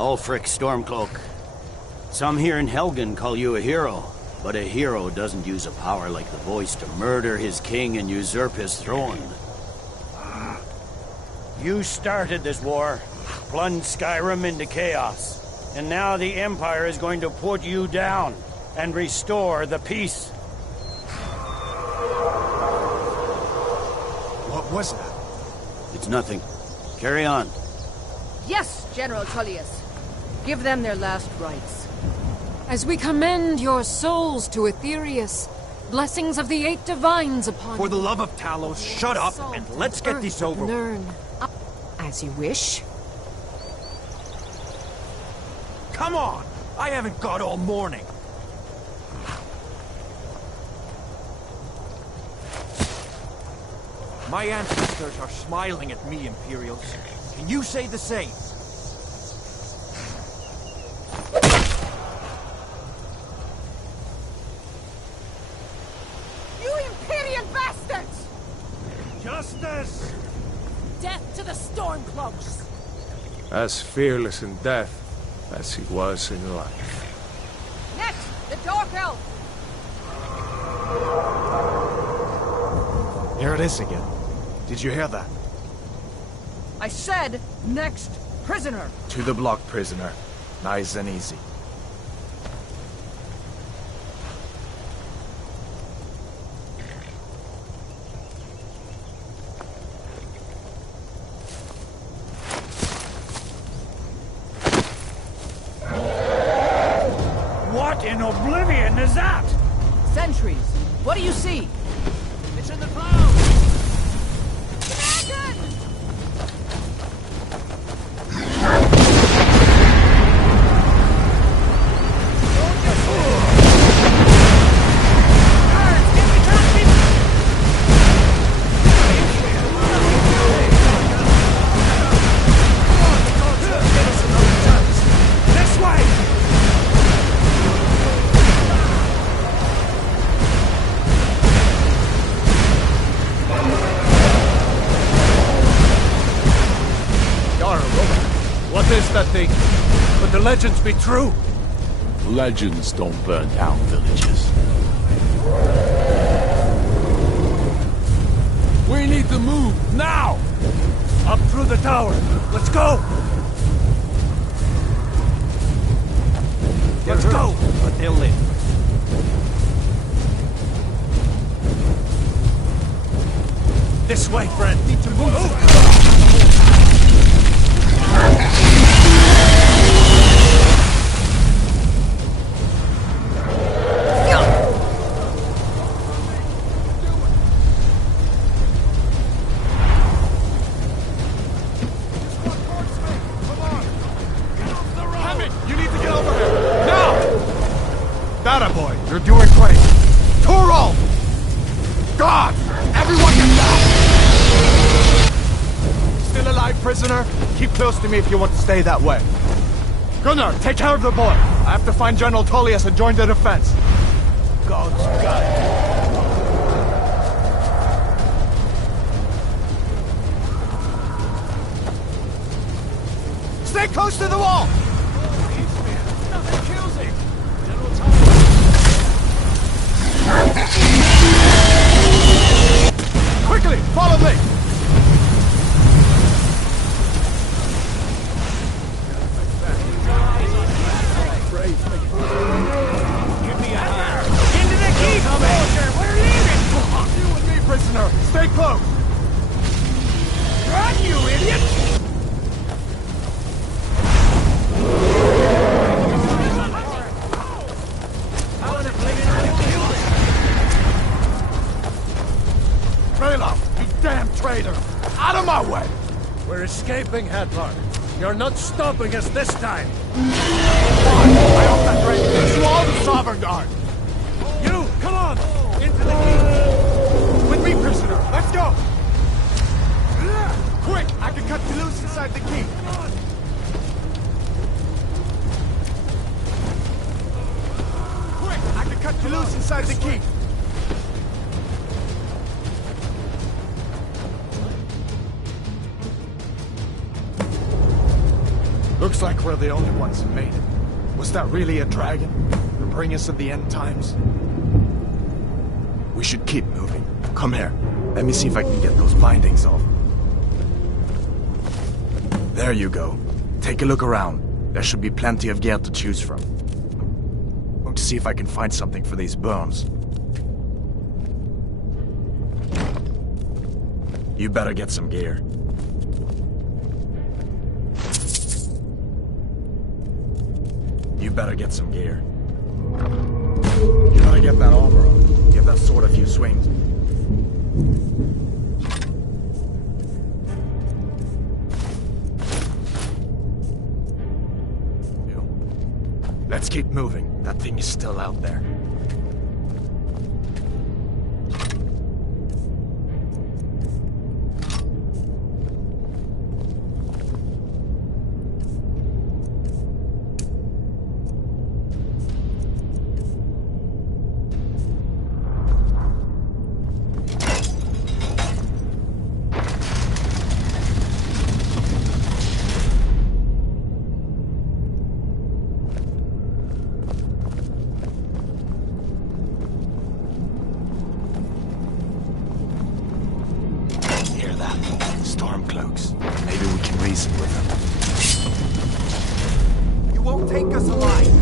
Ulfric Stormcloak. Some here in Helgen call you a hero, but a hero doesn't use a power like the voice to murder his king and usurp his throne. You started this war, plunged Skyrim into chaos, and now the Empire is going to put you down and restore the peace. What was that? It's nothing. Carry on. Yes, General Tullius. Give them their last rites. As we commend your souls to Aetherius, blessings of the eight divines upon For you. the love of Talos, shut up and let's get this over with. Learn. As you wish. Come on! I haven't got all morning. My ancestors are smiling at me, Imperials. Can you say the same? You Imperial bastards! Justice! Death to the Stormcloaks! As fearless in death as he was in life. Next, the Dark Elf! Here it is again. Did you hear that? I said, next prisoner! To the block, prisoner. Nice and easy. What in oblivion is that? Sentries, what do you see? It's in the clouds! What is that thing? Could the legends be true? Legends don't burn down villages. We need to move, now! Up through the tower. Let's go! Let's go! But they'll live. This way, friend. Need to move. Boy, you're doing great. Toro! God! Everyone get down! Still alive, prisoner? Keep close to me if you want to stay that way. Gunnar, take care of the boy. I have to find General Tullius and join the defense. God's gun. Stay close to the wall! Nothing kills him! General Tullius. Quickly, follow me! Give me a hand. Into the keep, soldier! We're leaving! You and me, prisoner! Stay close! Run, you idiot! You damn traitor! Out of my way! We're escaping, Hadvar. You're not stopping us this time. I hope that break gives you all the Sovereign Guard! You, come on! Into the keep! With me, prisoner! Let's go! Quick! I can cut you loose inside the keep! Quick! I can cut you loose inside the keep! Looks like we're the only ones who made it. Was that really a dragon? To bring us to the end times? We should keep moving. Come here. Let me see if I can get those bindings off. There you go. Take a look around. There should be plenty of gear to choose from. I'm going to see if I can find something for these burns. You better get some gear. You better get some gear. You gotta get that armor on. Give that sword a few swings. Let's keep moving. That thing is still out there. Stormcloaks. Maybe we can reason with them. You won't take us alive.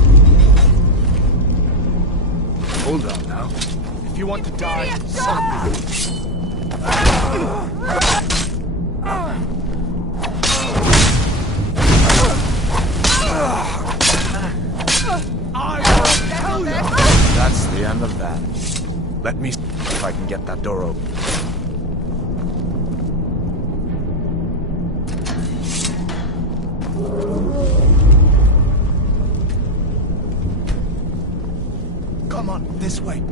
Hold on now. If you want to die, that's the end of that. Let me see if I can get that door open. Come on, this way.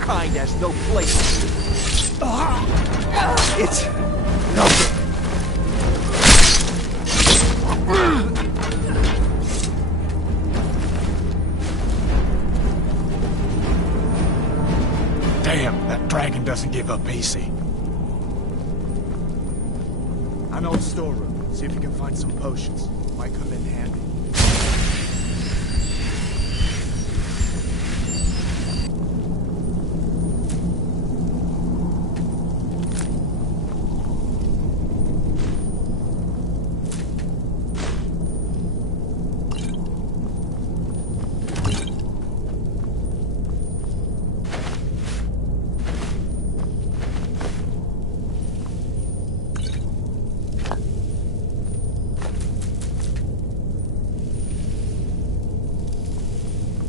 Kind has no place. It's nothing. Damn, that dragon doesn't give up easy. An old storeroom. See if you can find some potions. Might come in handy.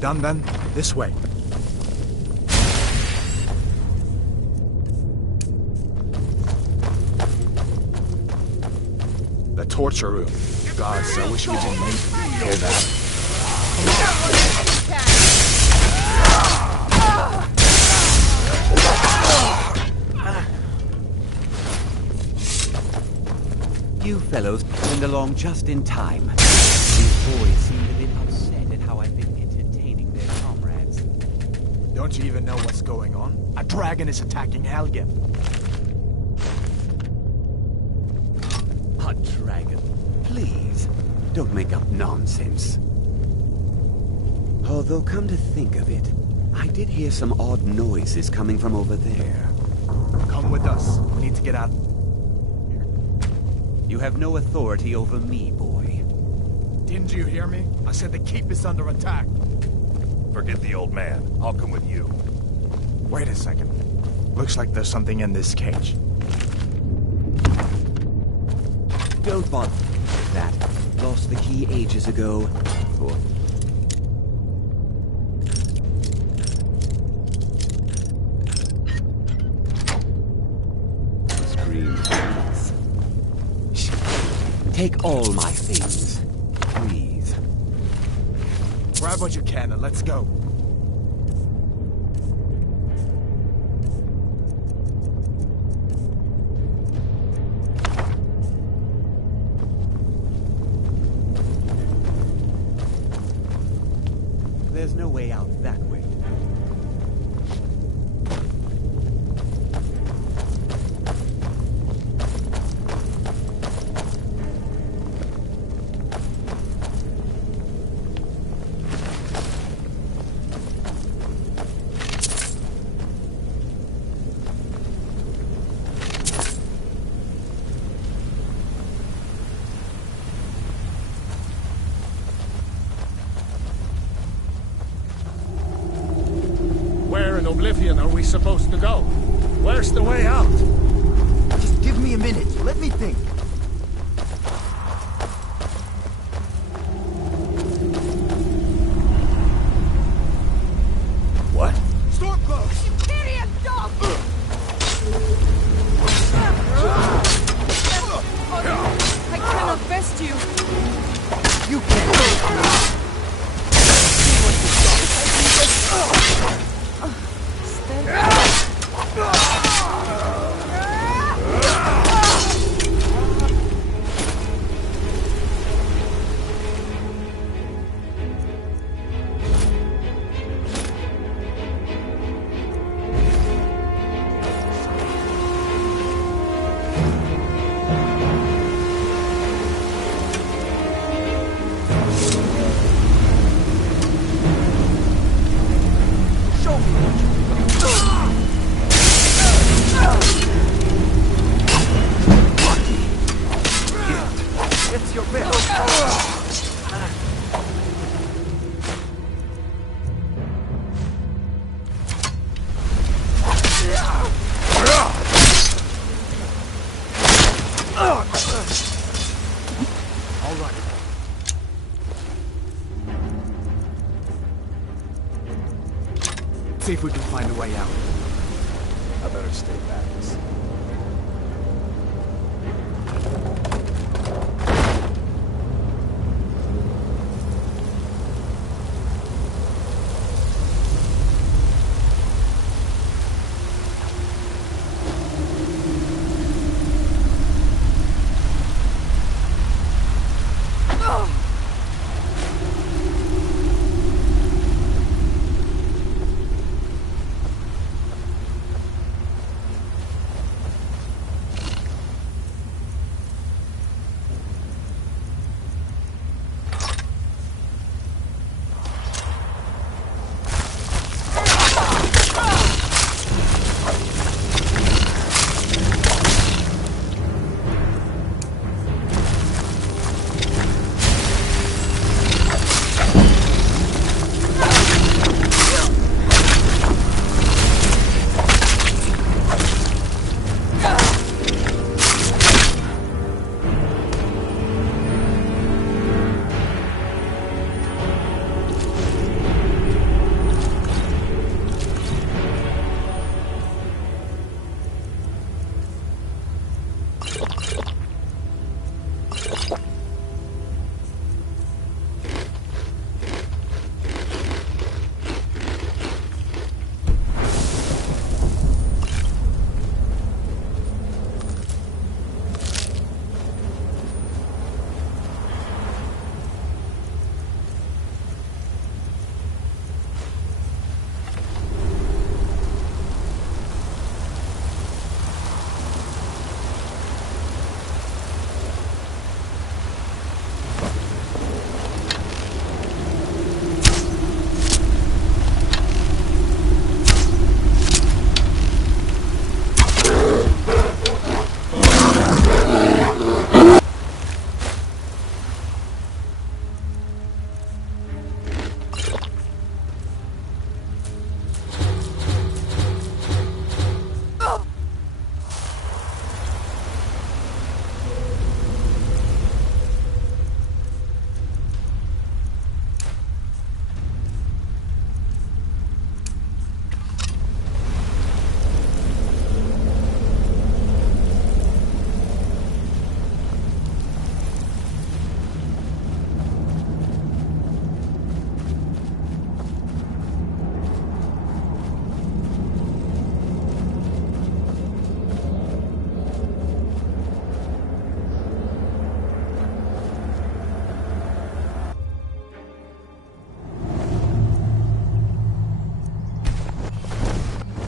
Done then? This way. The torture room. Gods, I wish we didn't hear that. You fellows turned along just in time. These boys seem a bit upset at how I've been entertaining their comrades. Don't you even know what's going on? A dragon is attacking Helgen. A dragon? Please, don't make up nonsense. Although, come to think of it, I did hear some odd noises coming from over there. Come with us. We need to get out. You have no authority over me, boy. Didn't you hear me? I said the keep is under attack. Forget the old man. I'll come with you. Wait a second. Looks like there's something in this cage. Don't bother with that. Lost the key ages ago. Or scream, please. Take all my things. Please. Grab what you can and let's go. There's no way out that way. Where in Oblivion are we supposed to go? Where's the way out? Just give me a minute. Let me think. What? Stormcloaks! Imperium dog! I cannot best you. You can't. It's your best. All right. See if we can find a way out. I better stay back.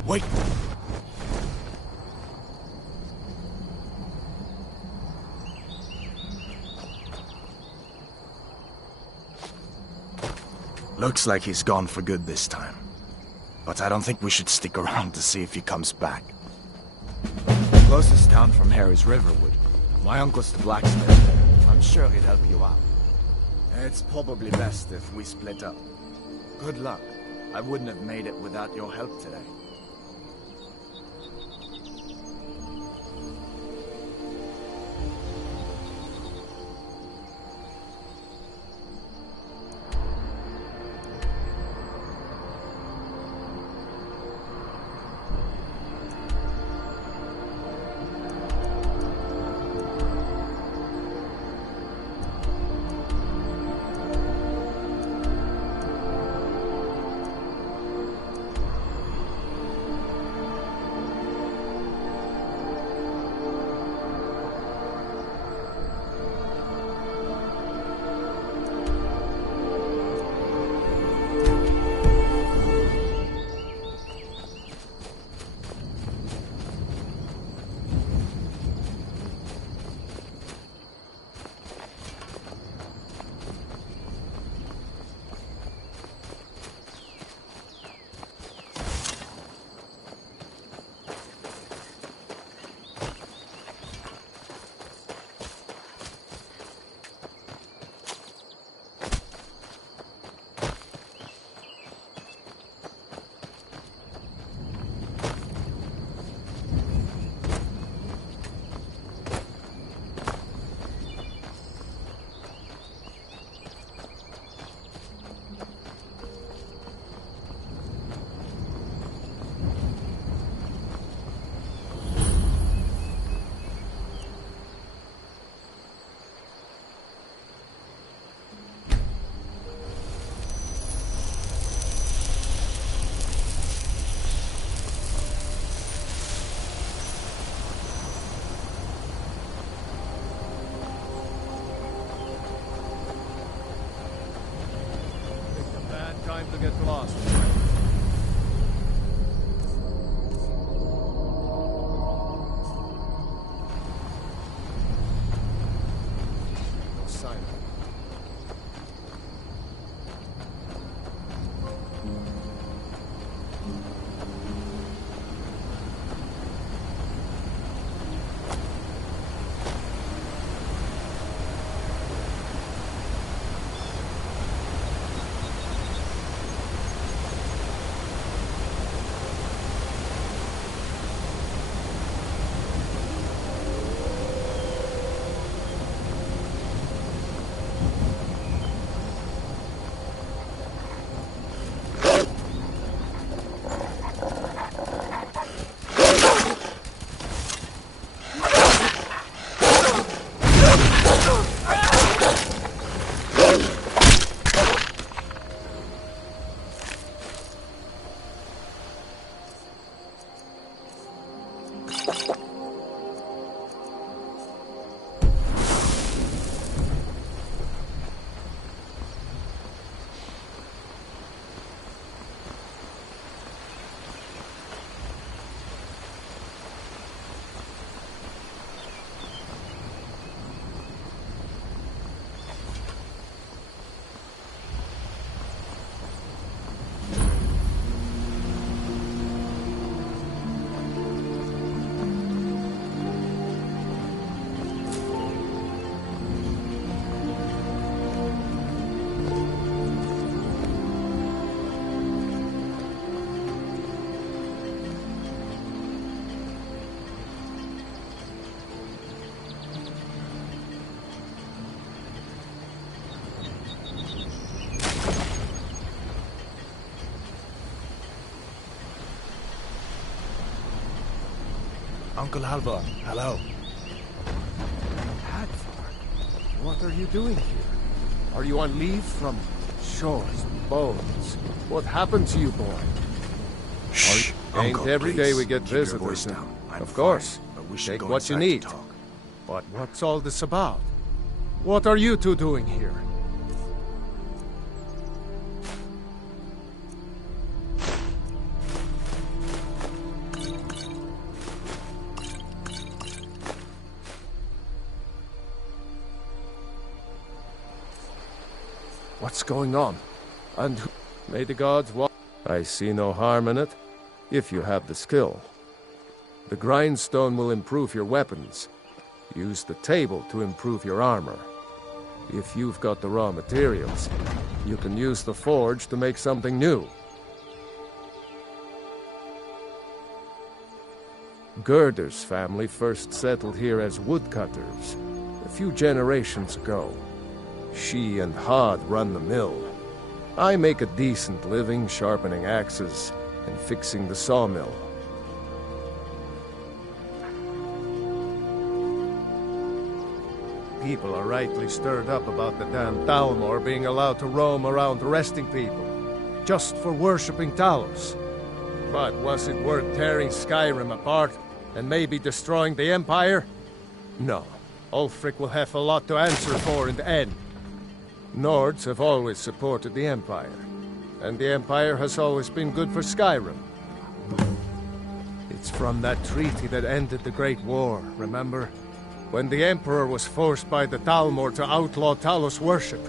Wait! Looks like he's gone for good this time. But I don't think we should stick around to see if he comes back. The closest town from here is Riverwood. My uncle's the blacksmith there. I'm sure he'd help you out. It's probably best if we split up. Good luck. I wouldn't have made it without your help today. Time to get lost. No sign. Uncle Halvar, hello. Hadvar, what are you doing here? Are you on leave from shores, bones? What happened to you, boy? Shh, Ain't Uncle, every day please. we get Keep your visitors. voice down. I'm Of course. fine, but we should Take go what you inside to need. talk. But what's all this about? What are you two doing here? What's going on? And may the gods watch. I see no harm in it, if you have the skill. The grindstone will improve your weapons. Use the table to improve your armor. If you've got the raw materials, you can use the forge to make something new. Gerder's family first settled here as woodcutters a few generations ago. She and Hod run the mill. I make a decent living sharpening axes and fixing the sawmill. People are rightly stirred up about the damn Thalmor being allowed to roam around arresting people, just for worshipping Talos. But was it worth tearing Skyrim apart and maybe destroying the Empire? No. Ulfric will have a lot to answer for in the end. Nords have always supported the Empire, and the Empire has always been good for Skyrim. It's from that treaty that ended the Great War, remember? When the Emperor was forced by the Thalmor to outlaw Talos worship.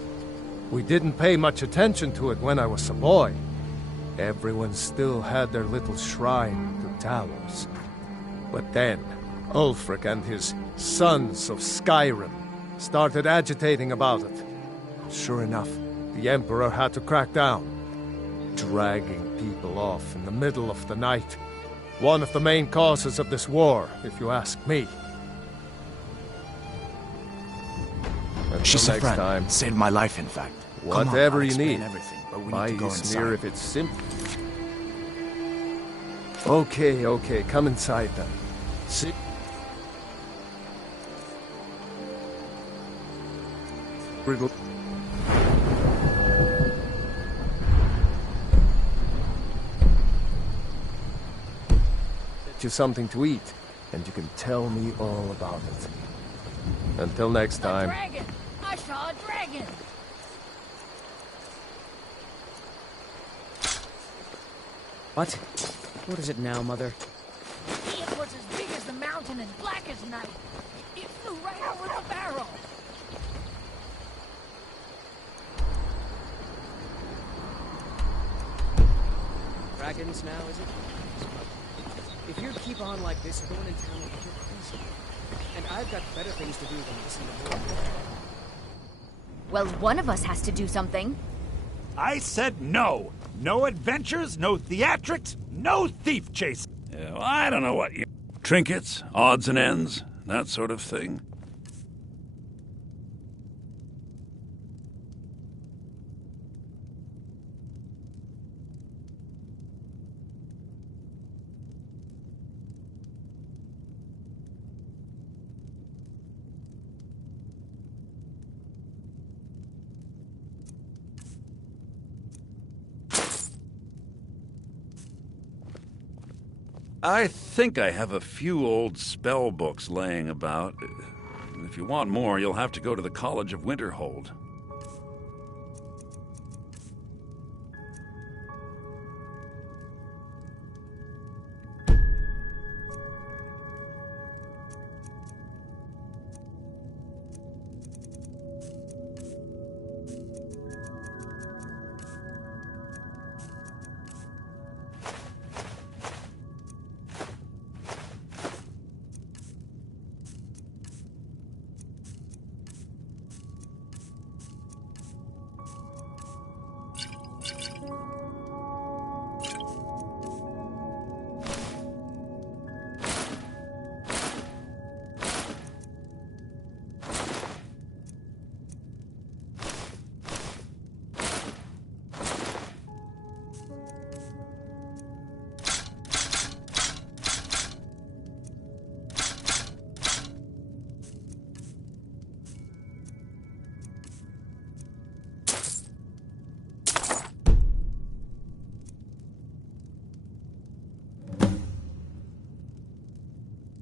We didn't pay much attention to it when I was a boy. Everyone still had their little shrine to Talos. But then, Ulfric and his Sons of Skyrim started agitating about it. Sure enough, the Emperor had to crack down, dragging people off in the middle of the night. One of the main causes of this war, if you ask me. She's a next friend. time, Saved my life, in fact. whatever I'll you explain need. everything, but we Buy need to go you sneer inside. if it's simple. Okay, come inside then. See. Riddle. Get you something to eat, and you can tell me all about it. Until next time. Dragon! I saw a dragon! What? What is it now, Mother? It was as big as the mountain and black as night. It flew right over the barrel. Dragons now, is it? If you keep on like this, everyone in town will think you're crazy. And I've got better things to do than listen to more. Well, one of us has to do something. I said no. No adventures, no theatrics, no thief chase. Yeah, well, I don't know what you... Trinkets, odds and ends, that sort of thing. I think I have a few old spell books laying about. If you want more, you'll have to go to the College of Winterhold.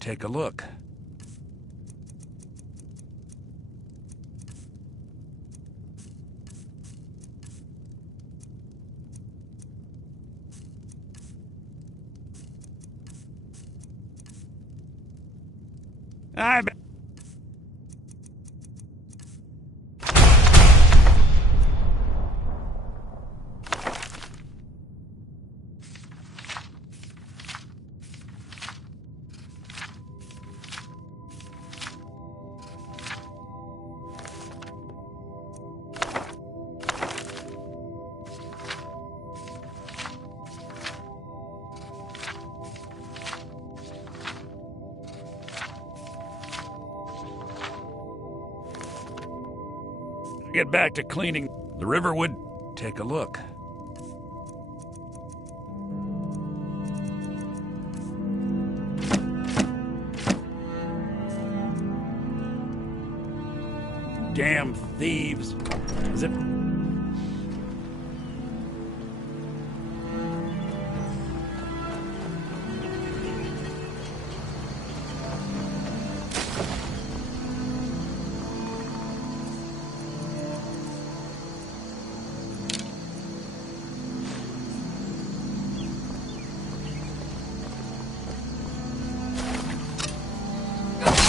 Take a look. I bet. Get back to cleaning the Riverwood. Take a look. Damn thieves. Is it?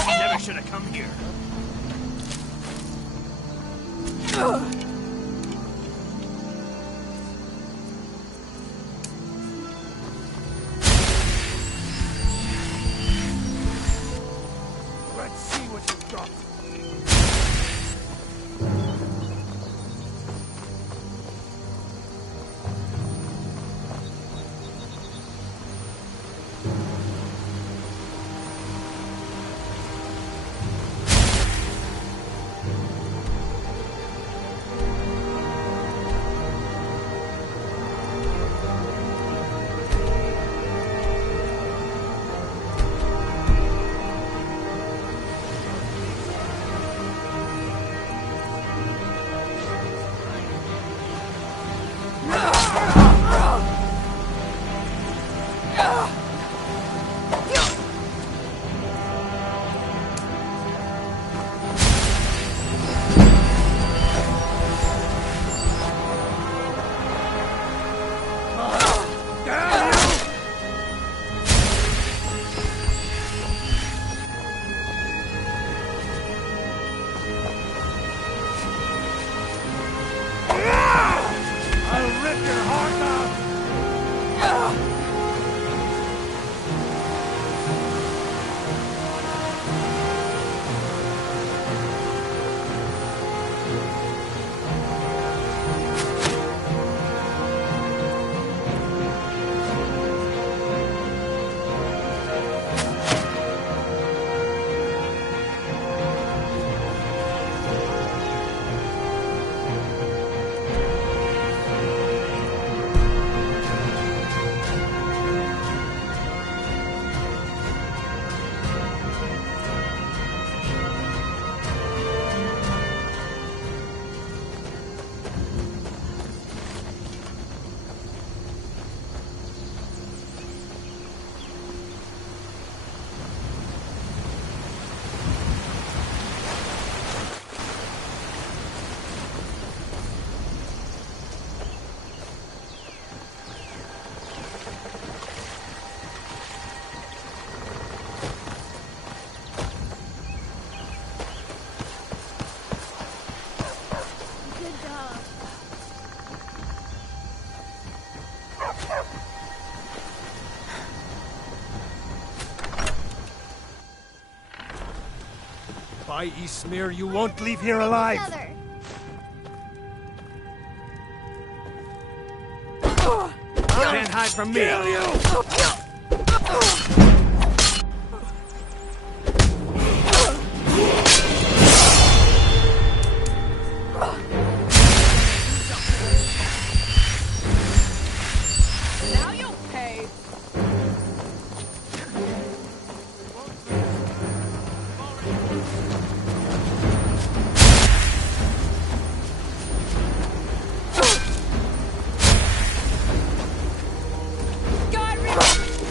Never should have come here. Let's see what you've got. By Eastmere, you won't leave here alive! Another. Can't hide from me! Now you'll pay. Skyrim!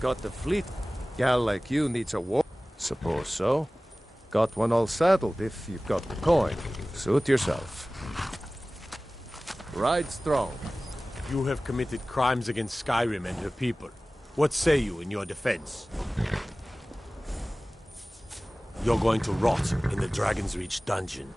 Got the fleet. Gal like you needs a war. Suppose so. Got one all saddled if you've got the coin. Suit yourself. Ride strong. You have committed crimes against Skyrim and her people. What say you in your defense? You're going to rot in the Dragon's Reach dungeon.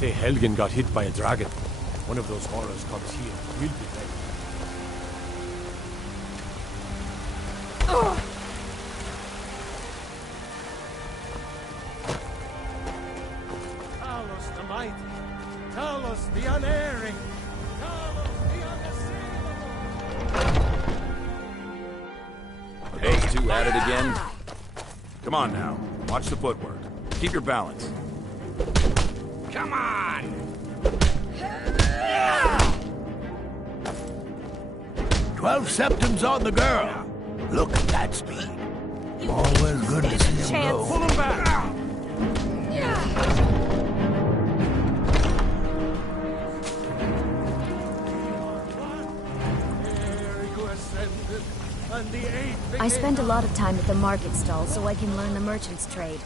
Say Helgen got hit by a dragon. One of those horrors comes here. We'll be ready. Talos the mighty. Talos the unerring. Talos the unassailable. Those two at it again? Come on now. Watch the footwork. Keep your balance. Come on! 12 septims on the girl. Look at that speed. Always good to see him go. Pull him back! I spend a lot of time at the market stall so I can learn the merchant's trade.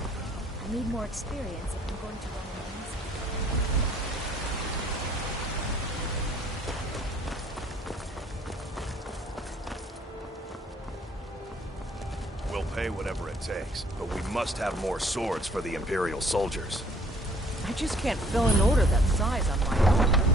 I need more experience if I'm going to run an We'll pay whatever it takes, but we must have more swords for the Imperial soldiers. I just can't fill an order that size on my own.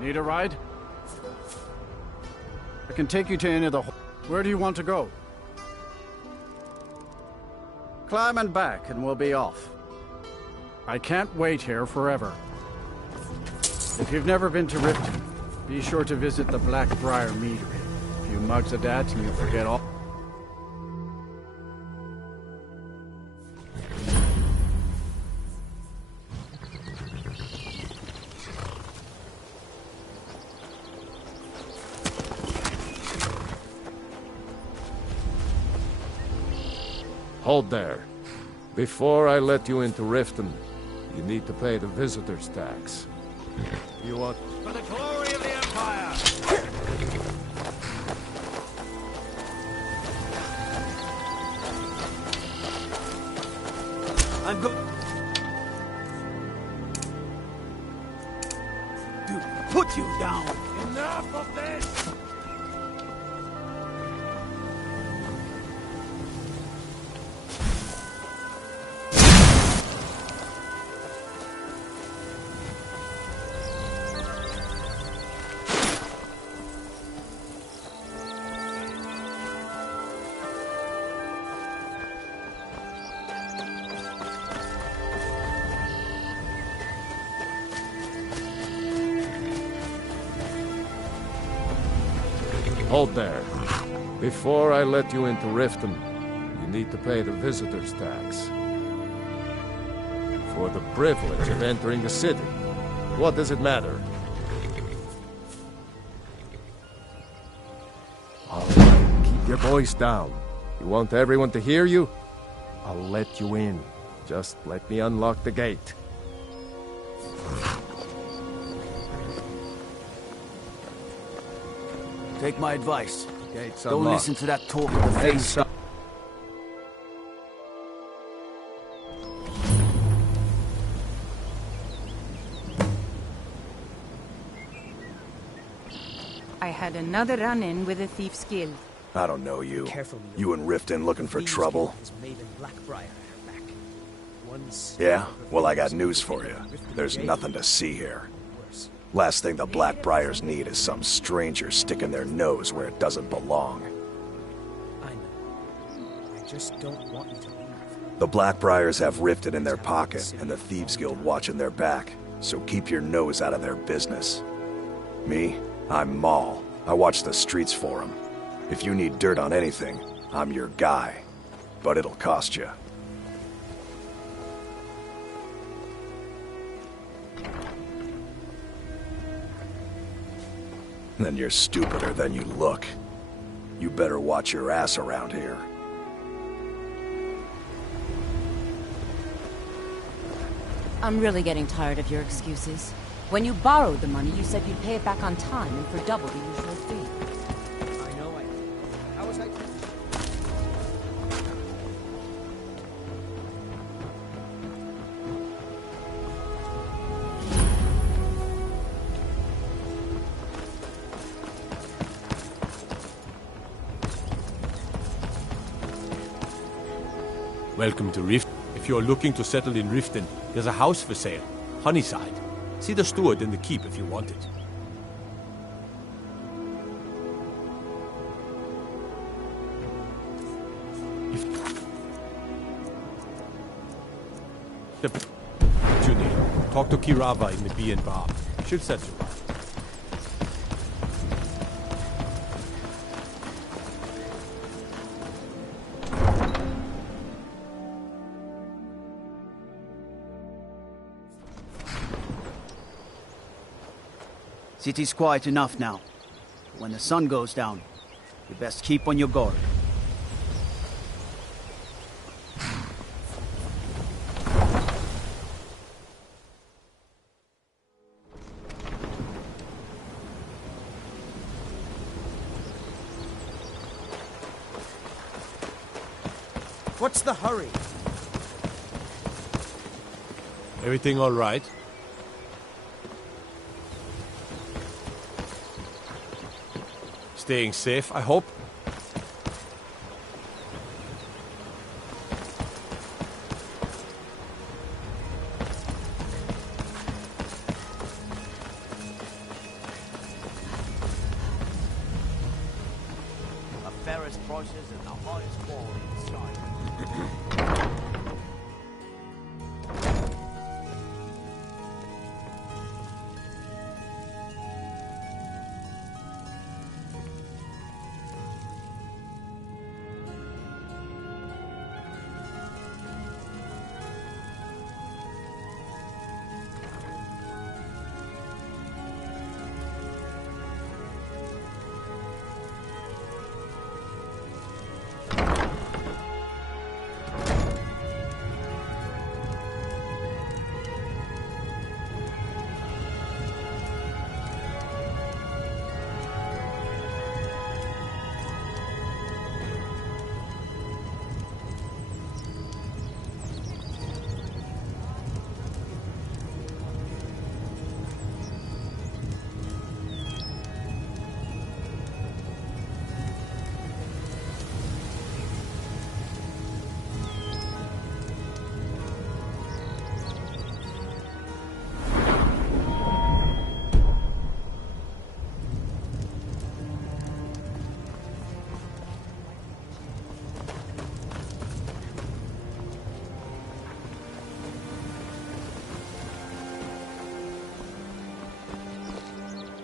Need a ride? I can take you to any of the... Where do you want to go? Climb and back, and we'll be off. I can't wait here forever. If you've never been to Riften, be sure to visit the Blackbriar Meadery. A few mugs of that, and you'll forget all... Hold there. Before I let you into Riften, you need to pay the visitor's tax. You want... For the glory of the Empire! I'm go... To put you down! Enough of this! Hold there. Before I let you into Riften, you need to pay the visitor's tax. For the privilege of entering the city. What does it matter? All right, keep your voice down. You want everyone to hear you? I'll let you in. Just let me unlock the gate. Take my advice. Gate's Don't unlocked. listen to that talk of the face. I had another run-in with a thief's guild. I don't know you. Careful, You and Riften looking for trouble? Is Maven Blackbriar at her back. Once Yeah? Well, I got news for you. There's nothing to see here. Last thing the Blackbriars need is some stranger sticking their nose where it doesn't belong. I know. I just don't want you to leave. The Blackbriars have Riften in their pocket and the Thieves Guild watching their back, so keep your nose out of their business. Me? I'm Maul. I watch the streets for them. If you need dirt on anything, I'm your guy. But it'll cost you. Then you're stupider than you look. You better watch your ass around here. I'm really getting tired of your excuses. When you borrowed the money, you said you'd pay it back on time and for double the usual fee. I know How was I... Welcome to Rift. If you're looking to settle in Riften, there's a house for sale. Honeyside. See the steward in the keep if you want it. What you need? Talk to Kirava in the B and Bar. She'll set you right. City's quiet enough now. When the sun goes down, you best keep on your guard. What's the hurry? Everything all right? Staying safe, I hope? The fairest prices and the highest quality inside.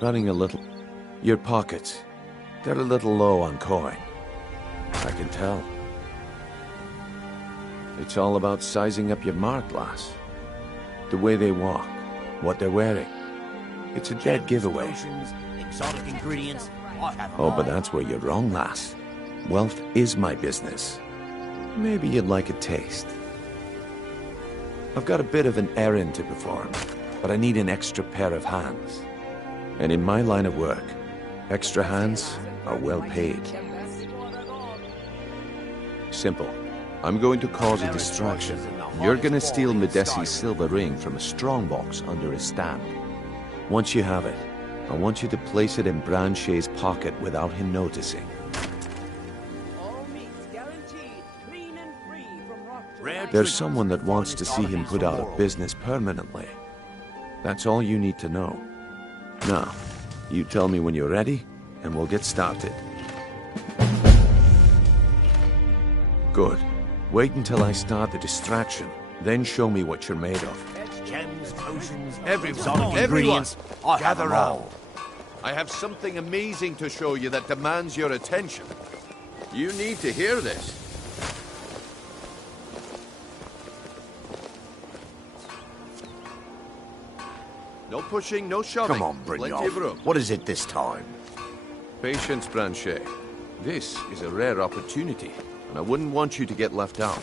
Running a little. Your pocket. They're a little low on coin. I can tell. It's all about sizing up your mark, lass. The way they walk, what they're wearing. It's a dead giveaway. Exotic ingredients. Oh, but that's where you're wrong, lass. Wealth is my business. Maybe you'd like a taste. I've got a bit of an errand to perform, but I need an extra pair of hands. And in my line of work, extra hands are well paid. Simple. I'm going to cause a distraction. You're gonna steal Medesi's silver ring from a strongbox under his stand. Once you have it, I want you to place it in Branche's pocket without him noticing. There's someone that wants to see him put out of business permanently. That's all you need to know. Now, you tell me when you're ready, and we'll get started. Good. Wait until I start the distraction, then show me what you're made of. Gems, potions, Everyone, ingredients. gather round. I have something amazing to show you that demands your attention. You need to hear this. No pushing, no shoving. Come on, Plenty Brynjolf. of room. What is it this time? Patience, Branche. This is a rare opportunity, and I wouldn't want you to get left out.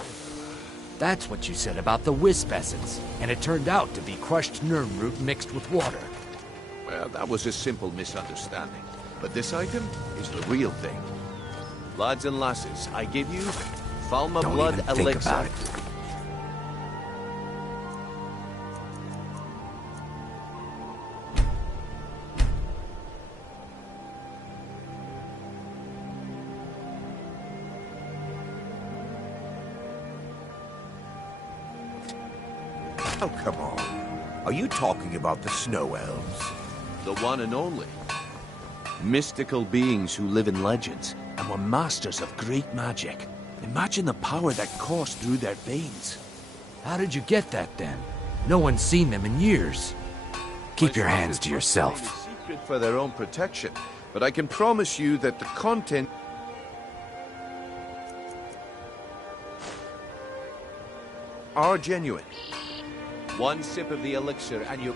That's what you said about the wisp essence, and it turned out to be crushed nerm root mixed with water. Well, that was a simple misunderstanding. But this item is the real thing. Lads and lasses, I give you Falma Don't Blood even think Elixir. about it. Oh, come on. Are you talking about the Snow Elves? The one and only. Mystical beings who live in legends and were masters of great magic. Imagine the power that coursed through their veins. How did you get that, then? No one's seen them in years. Keep your hands to yourself. Secret for their own protection, but I can promise you that the content are genuine. One sip of the elixir and you...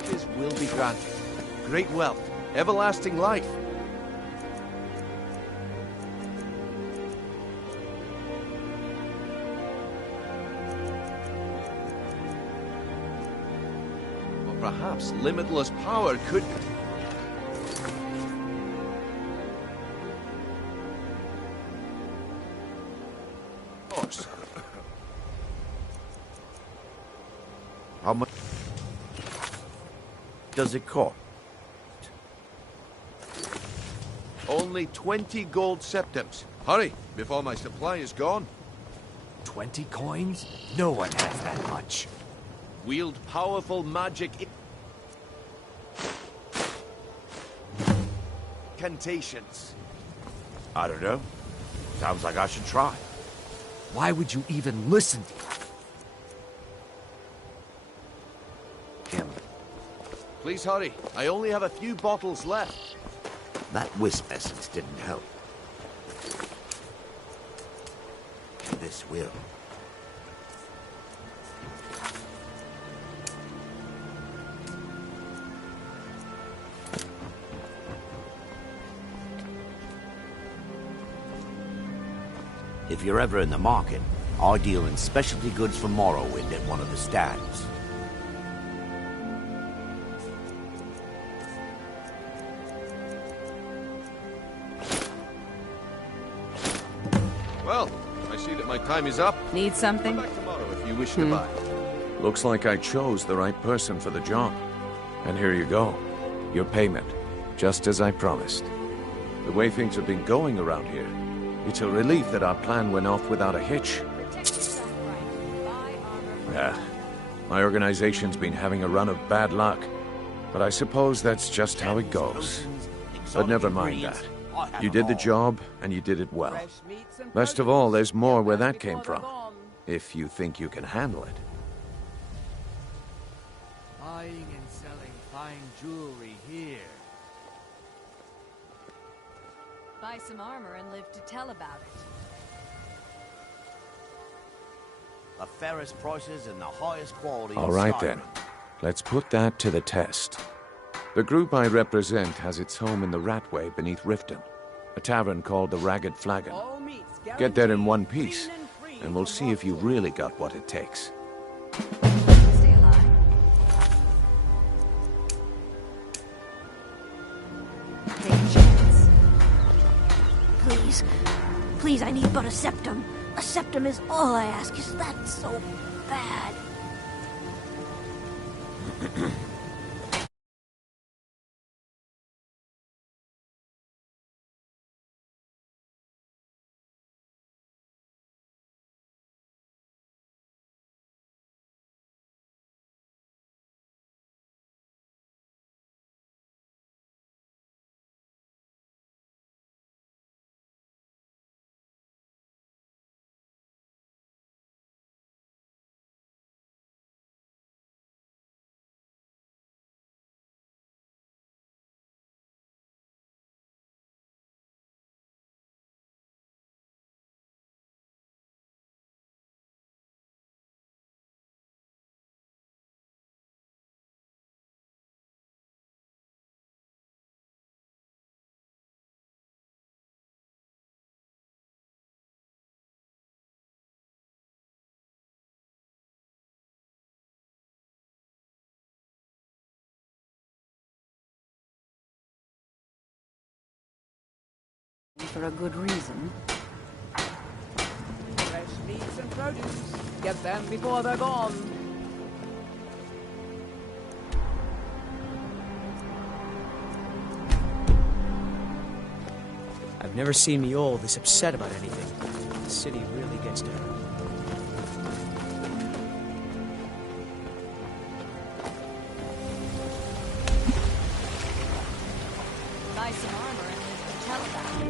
This will be granted. Great wealth, everlasting life. Or perhaps limitless power could... How much does it cost? Only 20 gold septims. Hurry, before my supply is gone. 20 coins? No one has that much. Wield powerful magic... incantations. I don't know. Sounds like I should try. Why would you even listen to him? Please hurry. I only have a few bottles left. That wisp essence didn't help. This will. If you're ever in the market, I deal in specialty goods for Morrowind at one of the stands. Well, I see that my time is up. Need something? Come back tomorrow if you wish to buy. Looks like I chose the right person for the job. And here you go. Your payment. Just as I promised. The way things have been going around here, it's a relief that our plan went off without a hitch. My organization's been having a run of bad luck. But I suppose that's just how it goes. But never mind that. You did the job, and you did it well. Best of all, there's more where that came from. If you think you can handle it. Buying and selling fine jewelry here. Buy some armor and live to tell about it. The fairest prices and the highest quality. All right Skyrim. then. Let's put that to the test. The group I represent has its home in the Ratway beneath Riften, a tavern called the Ragged Flagon. Get there in one piece, and we'll see if you really got what it takes. Stay alive. Take a chance. Please. Please, I need but a septum. A septum is all I ask. Is that so bad? For a good reason. Fresh meats and produce. Get them before they're gone. I've never seen me all this upset about anything. The city really gets to her. Buy some armor and live to tell about it.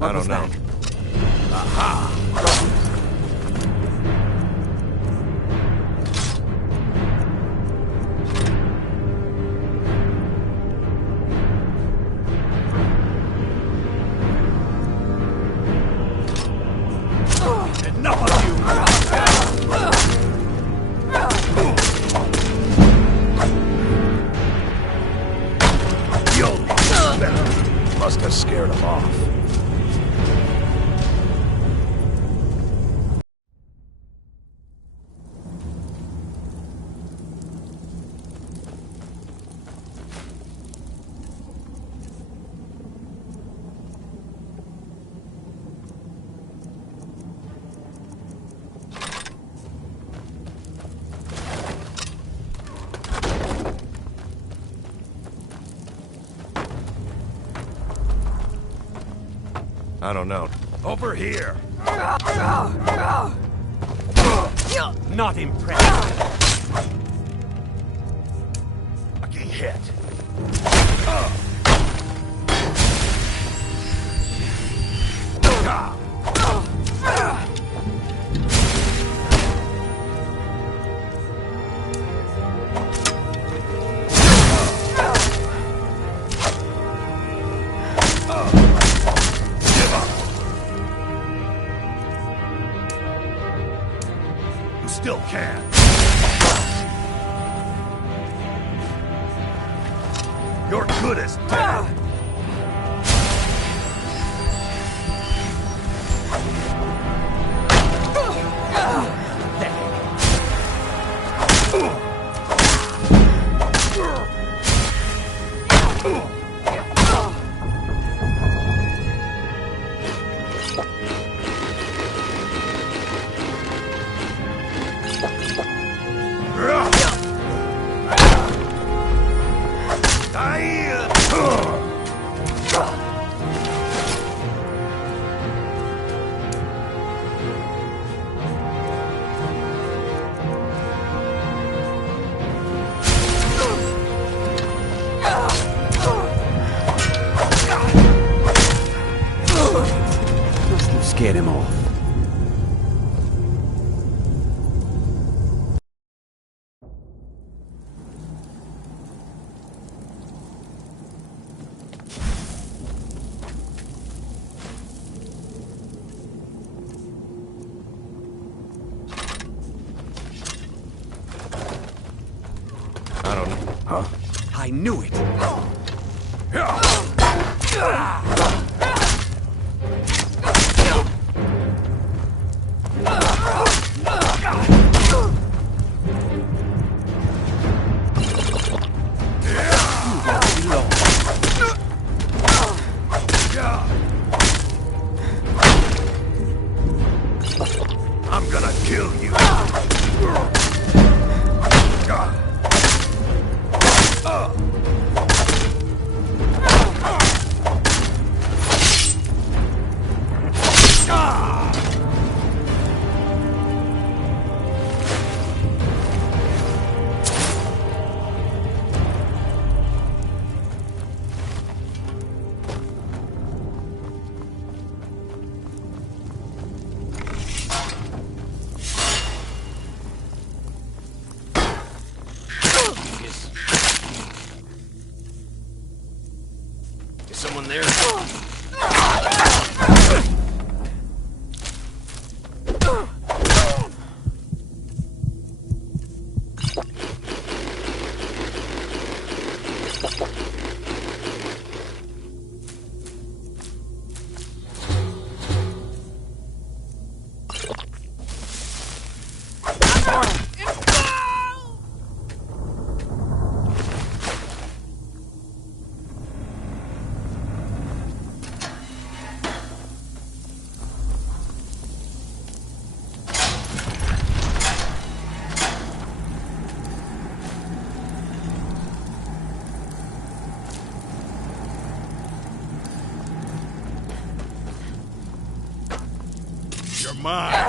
I don't know. Aha! Enough of you! Must have scared him off. I don't know. Over here! Not impressed. Lucky hit. You still can. You're good as dead. Die! Must have scared him off. I don't know. Huh? I knew it! I'm gonna kill you. Is someone there? You're mine.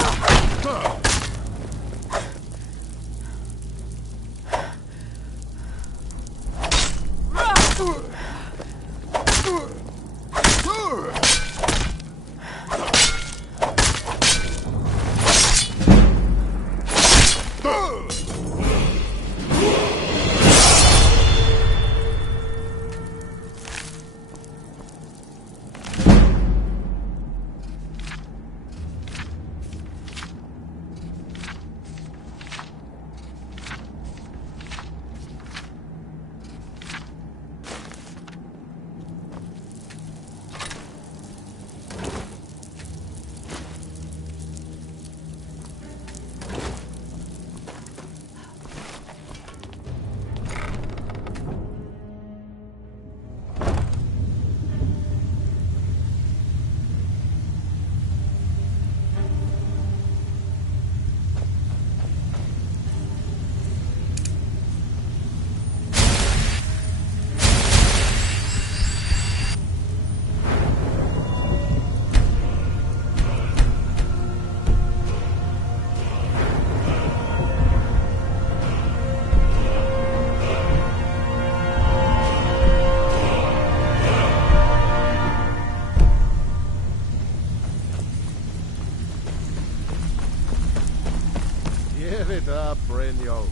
Give it up, Brynjo.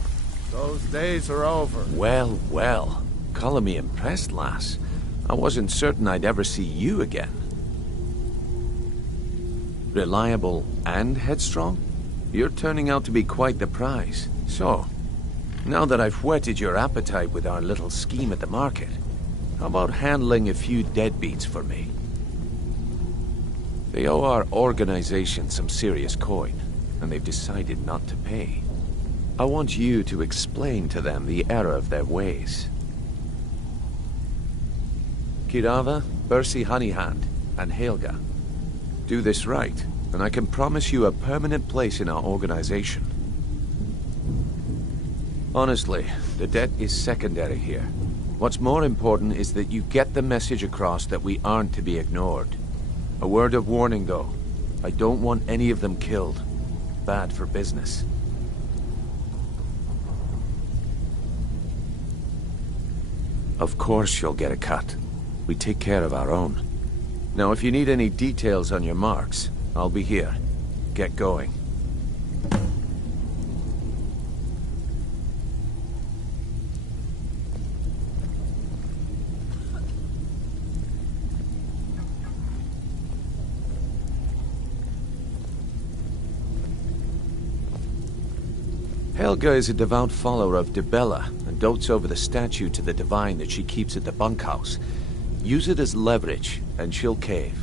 Those days are over. Well, well. Color me impressed, lass. I wasn't certain I'd ever see you again. Reliable and headstrong? You're turning out to be quite the prize. So, now that I've whetted your appetite with our little scheme at the market, how about handling a few deadbeats for me? They owe our organization some serious coin, and they've decided not to pay. I want you to explain to them the error of their ways. Kirava, Bersi Honeyhand, and Helga. Do this right, and I can promise you a permanent place in our organization. Honestly, the debt is secondary here. What's more important is that you get the message across that we aren't to be ignored. A word of warning, though. I don't want any of them killed. Bad for business. Of course you'll get a cut. We take care of our own. Now, if you need any details on your marks, I'll be here. Get going. Helga is a devout follower of Dibella and dotes over the statue to the divine that she keeps at the bunkhouse. Use it as leverage, and she'll cave.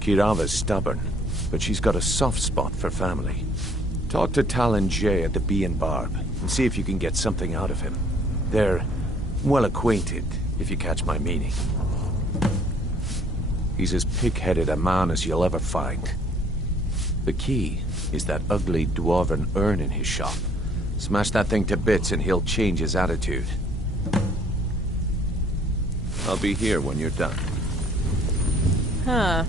Kirava's stubborn, but she's got a soft spot for family. Talk to Talon Jay at the Bee and Barb, and see if you can get something out of him. They're well acquainted, if you catch my meaning. He's as pig-headed a man as you'll ever find. The key is that ugly dwarven urn in his shop. Smash that thing to bits and he'll change his attitude. I'll be here when you're done. Huh.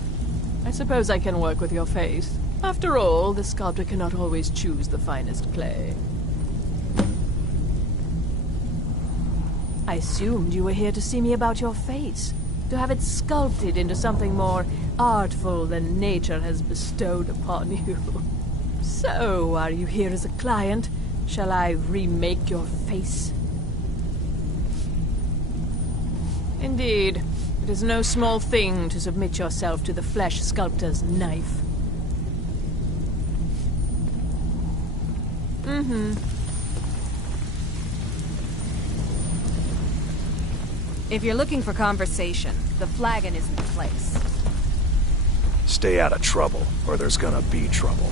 I suppose I can work with your face. After all, the sculptor cannot always choose the finest clay. I assumed you were here to see me about your face. To have it sculpted into something more artful than nature has bestowed upon you. So, are you here as a client? Shall I remake your face? Indeed. It is no small thing to submit yourself to the flesh sculptor's knife. If you're looking for conversation, the flagon isn't the place. Stay out of trouble, or there's gonna be trouble.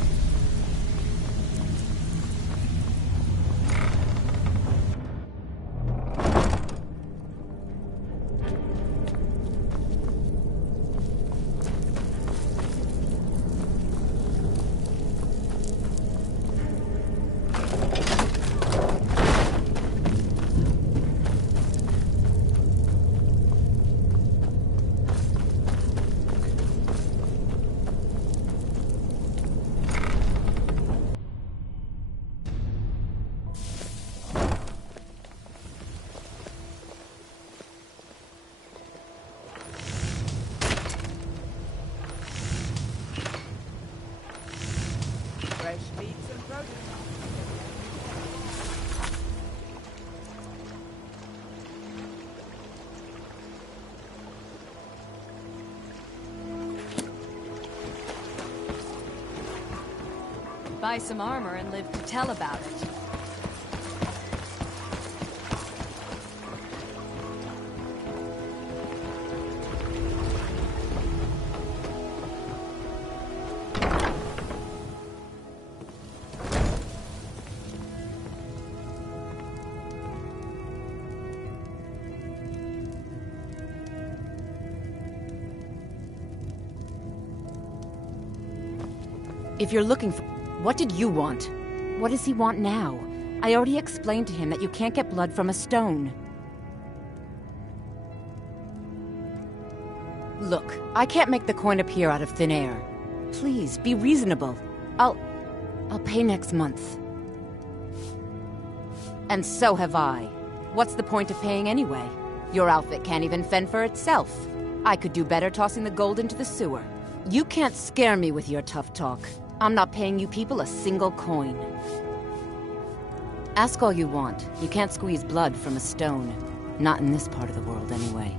Buy some armor and live to tell about it. If you're looking for... What did you want? What does he want now? I already explained to him that you can't get blood from a stone. Look, I can't make the coin appear out of thin air. Please, be reasonable. I'll pay next month. And so have I. What's the point of paying anyway? Your outfit can't even fend for itself. I could do better tossing the gold into the sewer. You can't scare me with your tough talk. I'm not paying you people a single coin. Ask all you want. You can't squeeze blood from a stone. Not in this part of the world, anyway.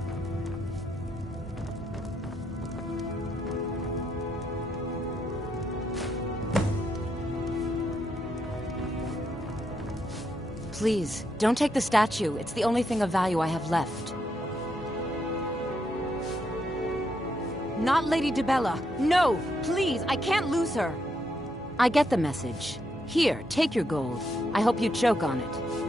Please, don't take the statue. It's the only thing of value I have left. Not Lady Dibella. No! Please, I can't lose her! I get the message. Here, take your gold. I hope you choke on it.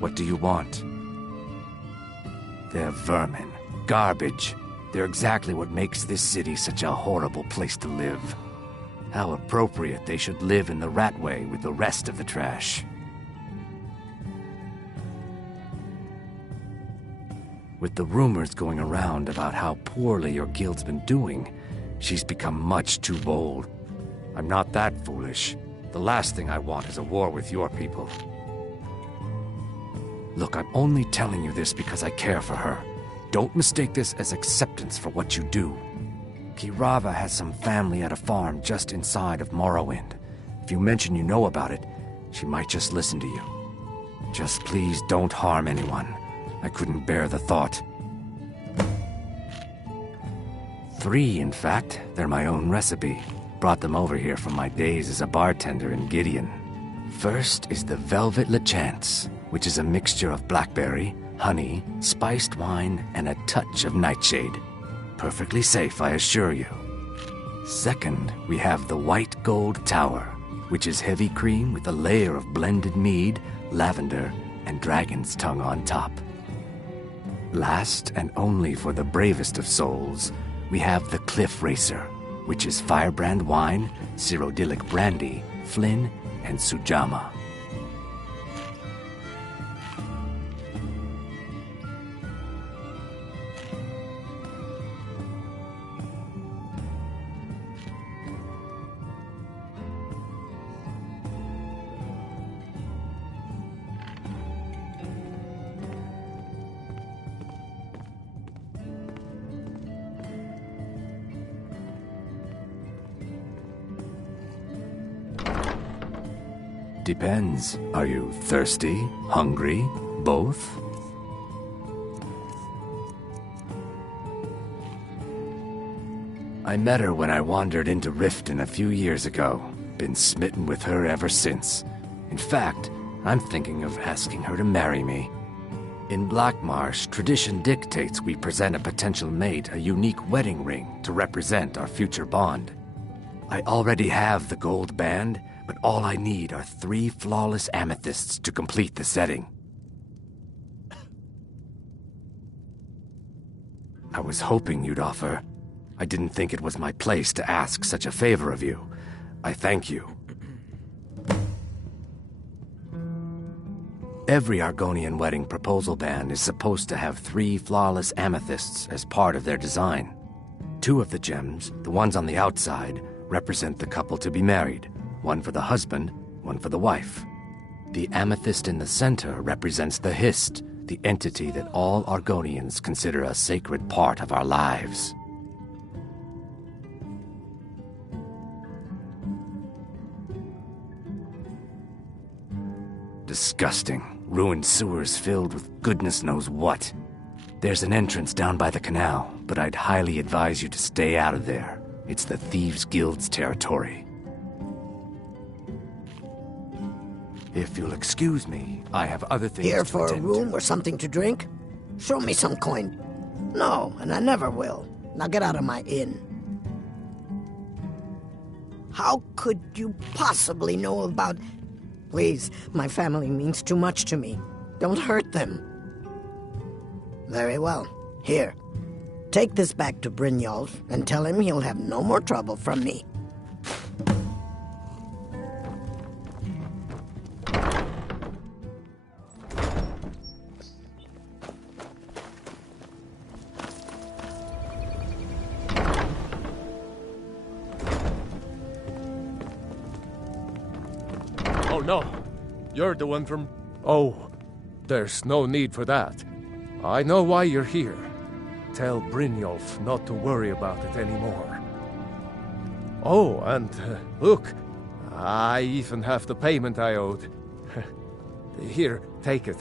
What do you want? They're vermin. Garbage. They're exactly what makes this city such a horrible place to live. How appropriate they should live in the Ratway with the rest of the trash. With the rumors going around about how poorly your guild's been doing, she's become much too bold. I'm not that foolish. The last thing I want is a war with your people. Look, I'm only telling you this because I care for her. Don't mistake this as acceptance for what you do. Kirava has some family at a farm just inside of Morrowind. If you mention you know about it, she might just listen to you. Just please don't harm anyone. I couldn't bear the thought. 3, in fact. They're my own recipe. Brought them over here from my days as a bartender in Gideon. First is the Velvet Lechance, which is a mixture of blackberry, honey, spiced wine, and a touch of nightshade. Perfectly safe, I assure you. Second, we have the White Gold Tower, which is heavy cream with a layer of blended mead, lavender, and dragon's tongue on top. Last, and only for the bravest of souls, we have the Cliff Racer, which is firebrand wine, Cyrodiilic brandy, Flynn, and Sujama. Depends. Are you thirsty? Hungry? Both? I met her when I wandered into Riften a few years ago. Been smitten with her ever since. In fact, I'm thinking of asking her to marry me. In Blackmarsh, tradition dictates we present a potential mate a unique wedding ring to represent our future bond. I already have the gold band, but all I need are 3 flawless amethysts to complete the setting. I was hoping you'd offer. I didn't think it was my place to ask such a favor of you. I thank you. Every Argonian wedding proposal band is supposed to have 3 flawless amethysts as part of their design. 2 of the gems, the ones on the outside, represent the couple to be married. 1 for the husband, 1 for the wife. The amethyst in the center represents the Hist, the entity that all Argonians consider a sacred part of our lives. Disgusting. Ruined sewers filled with goodness knows what. There's an entrance down by the canal, but I'd highly advise you to stay out of there. It's the Thieves' Guild's territory. If you'll excuse me, I have other things Here to for a attend room or something to drink? Show me some coin. No, and I never will. Now get out of my inn. How could you possibly know about... Please, my family means too much to me. Don't hurt them. Very well. Here. Take this back to Brynjolf and tell him he'll have no more trouble from me. Oh no, you're the one from... Oh, there's no need for that. I know why you're here. Tell Brynjolf not to worry about it anymore. Oh, and look, I even have the payment I owed. Here, take it.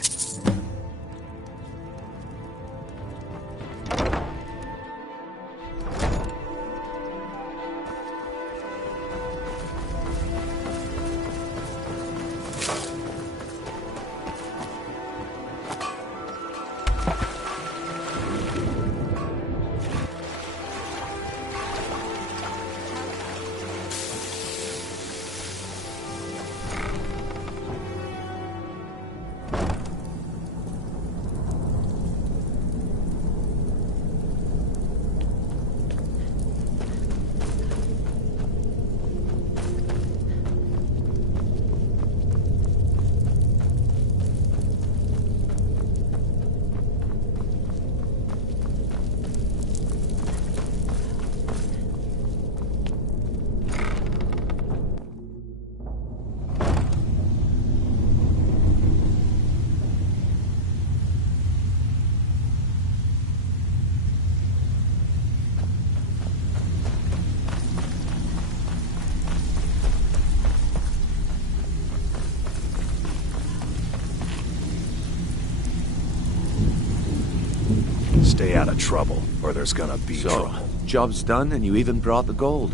stay out of trouble, or there's gonna be trouble. Job's done, and you even brought the gold.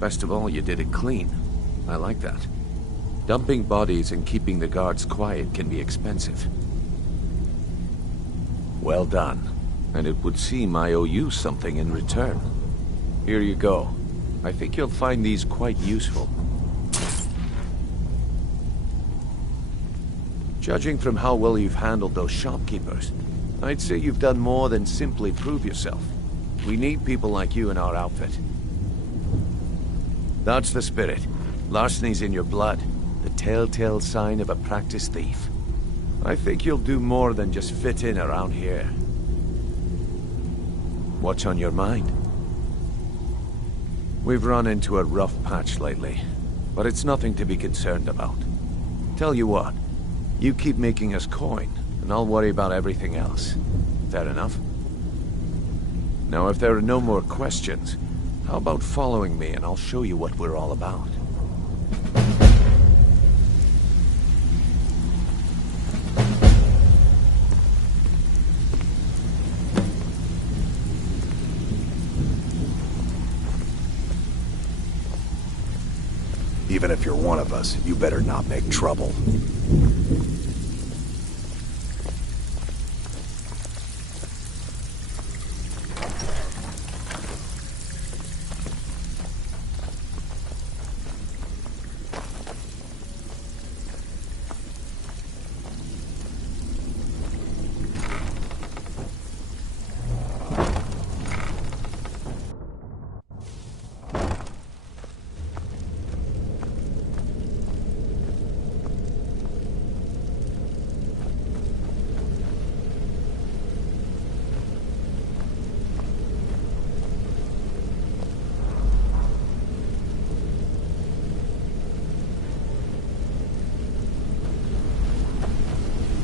Best of all, you did it clean. I like that. Dumping bodies and keeping the guards quiet can be expensive. Well done. And it would seem I owe you something in return. Here you go. I think you'll find these quite useful. Judging from how well you've handled those shopkeepers, I'd say you've done more than simply prove yourself. We need people like you in our outfit. That's the spirit. Larceny's in your blood. The telltale sign of a practiced thief. I think you'll do more than just fit in around here. What's on your mind? We've run into a rough patch lately, but it's nothing to be concerned about. Tell you what, you keep making us coin, and I'll worry about everything else. Fair enough? Now, if there are no more questions, how about following me and I'll show you what we're all about? Even if you're one of us, you better not make trouble.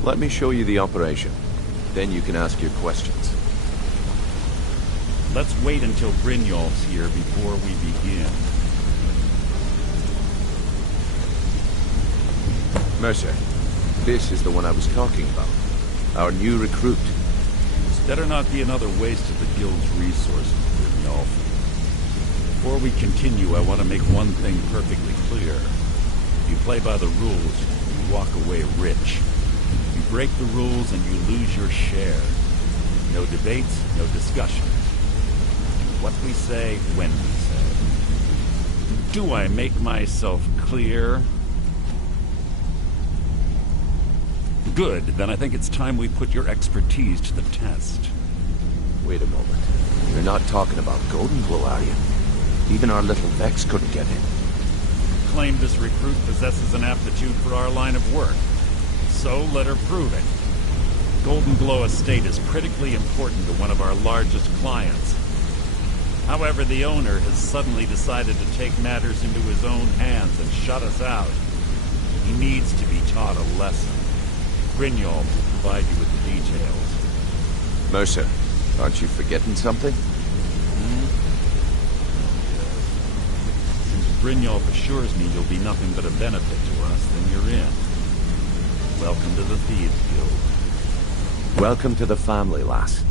Let me show you the operation. Then you can ask your questions. Let's wait until Brynjolf's here before we begin. Mercer, this is the one I was talking about. Our new recruit. This better not be another waste of the guild's resources, Brynjolf. Before we continue, I want to make one thing perfectly clear. If you play by the rules, you walk away rich. You break the rules and you lose your share. No debates, no discussion. What we say, when we say. Do I make myself clear? Good, then I think it's time we put your expertise to the test. Wait a moment. You're not talking about Golden Glow, are you? Even our little Vex couldn't get in. Claim this recruit possesses an aptitude for our line of work. So let her prove it. Golden Glow Estate is critically important to one of our largest clients. However, the owner has suddenly decided to take matters into his own hands and shut us out. He needs to be taught a lesson. Brynjolf will provide you with the details. Mercer, aren't you forgetting something? Since Brynjolf assures me you'll be nothing but a benefit to us, then you're in. Welcome to the Thieves Guild. Welcome to the family, lass.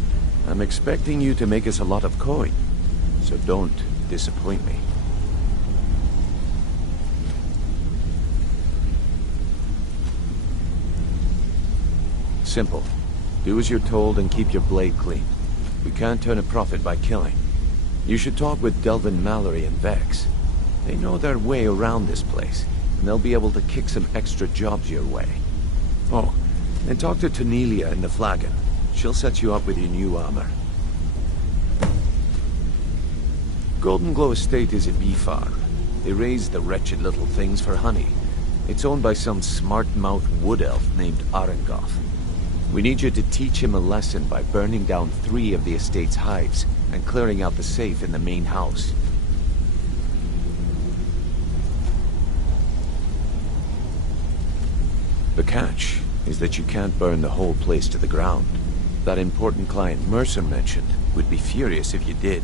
I'm expecting you to make us a lot of coin, so don't disappoint me. Simple. Do as you're told and keep your blade clean. We can't turn a profit by killing. You should talk with Delvin Mallory and Vex. They know their way around this place, and they'll be able to kick some extra jobs your way. Oh, and talk to Tanelia in the Flagon. She'll set you up with your new armor. Golden Glow Estate is a bee farm. They raise the wretched little things for honey. It's owned by some smart-mouthed wood elf named Arengoth. We need you to teach him a lesson by burning down 3 of the estate's hives and clearing out the safe in the main house. The catch is that you can't burn the whole place to the ground. That important client Mercer mentioned would be furious if you did.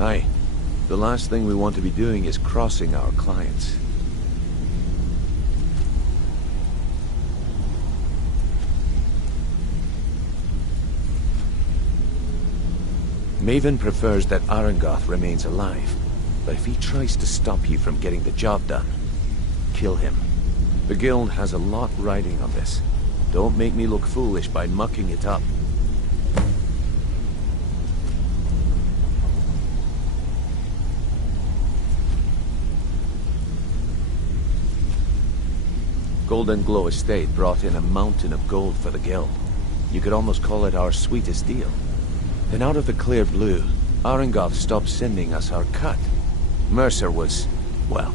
Aye. The last thing we want to be doing is crossing our clients. Maven prefers that Arangoth remains alive, but if he tries to stop you from getting the job done, kill him. The Guild has a lot riding on this. Don't make me look foolish by mucking it up. Golden Glow Estate brought in a mountain of gold for the Guild. You could almost call it our sweetest deal. Then out of the clear blue, Arangoth stopped sending us our cut. Mercer was, well,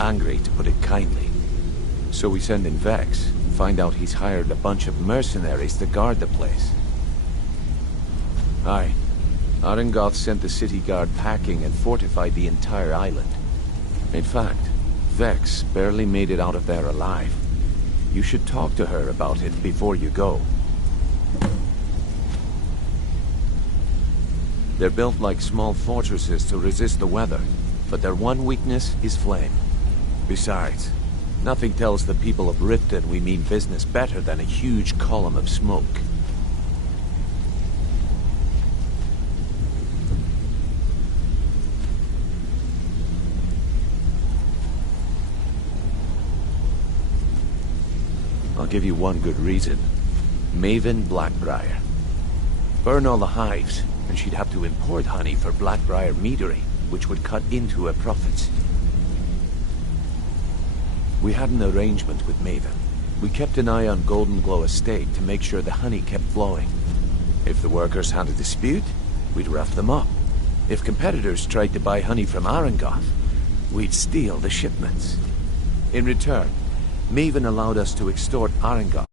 angry to put it kindly. So we send in Vex, and find out he's hired a bunch of mercenaries to guard the place. Aye. Arangoth sent the city guard packing and fortified the entire island. In fact, Vex barely made it out of there alive. You should talk to her about it before you go. They're built like small fortresses to resist the weather, but their one weakness is flame. Besides, nothing tells the people of Riften we mean business better than a huge column of smoke. I'll give you one good reason. Maven Blackbriar. Burn all the hives, and she'd have to import honey for Blackbriar meadery, which would cut into her profits. We had an arrangement with Maven. We kept an eye on Golden Glow Estate to make sure the honey kept flowing. If the workers had a dispute, we'd rough them up. If competitors tried to buy honey from Arangoth, we'd steal the shipments. In return, Maven allowed us to extort Arangoth.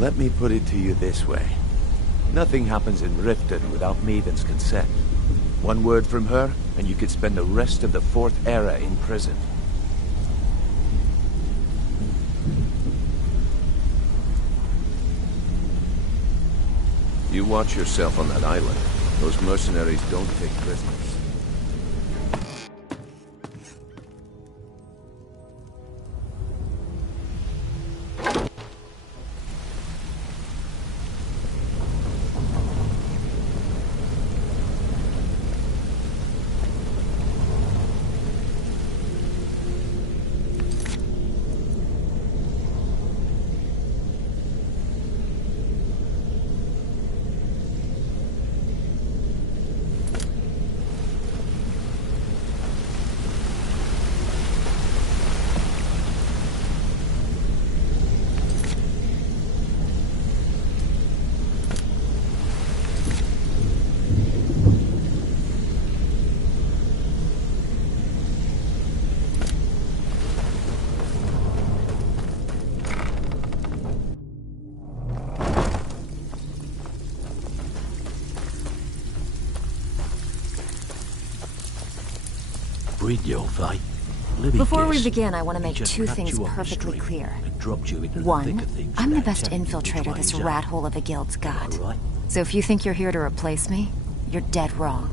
Let me put it to you this way. Nothing happens in Riften without Maven's consent. One word from her, and you could spend the rest of the Fourth Era in prison. You watch yourself on that island. Those mercenaries don't take prisoners. Before we begin, I want to make two things perfectly clear. One, I'm the best infiltrator this rat hole of a guild's got. So if you think you're here to replace me, you're dead wrong.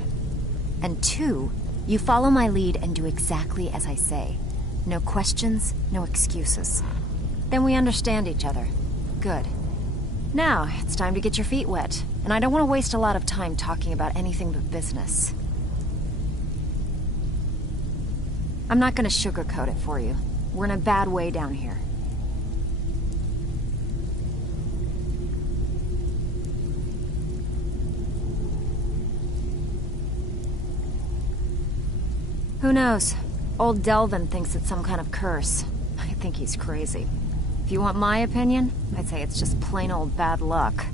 And two, you follow my lead and do exactly as I say. No questions, no excuses. Then we understand each other. Good. Now, it's time to get your feet wet. And I don't want to waste a lot of time talking about anything but business. I'm not gonna sugarcoat it for you. We're in a bad way down here. Who knows? Old Delvin thinks it's some kind of curse. I think he's crazy. If you want my opinion, I'd say it's just plain old bad luck.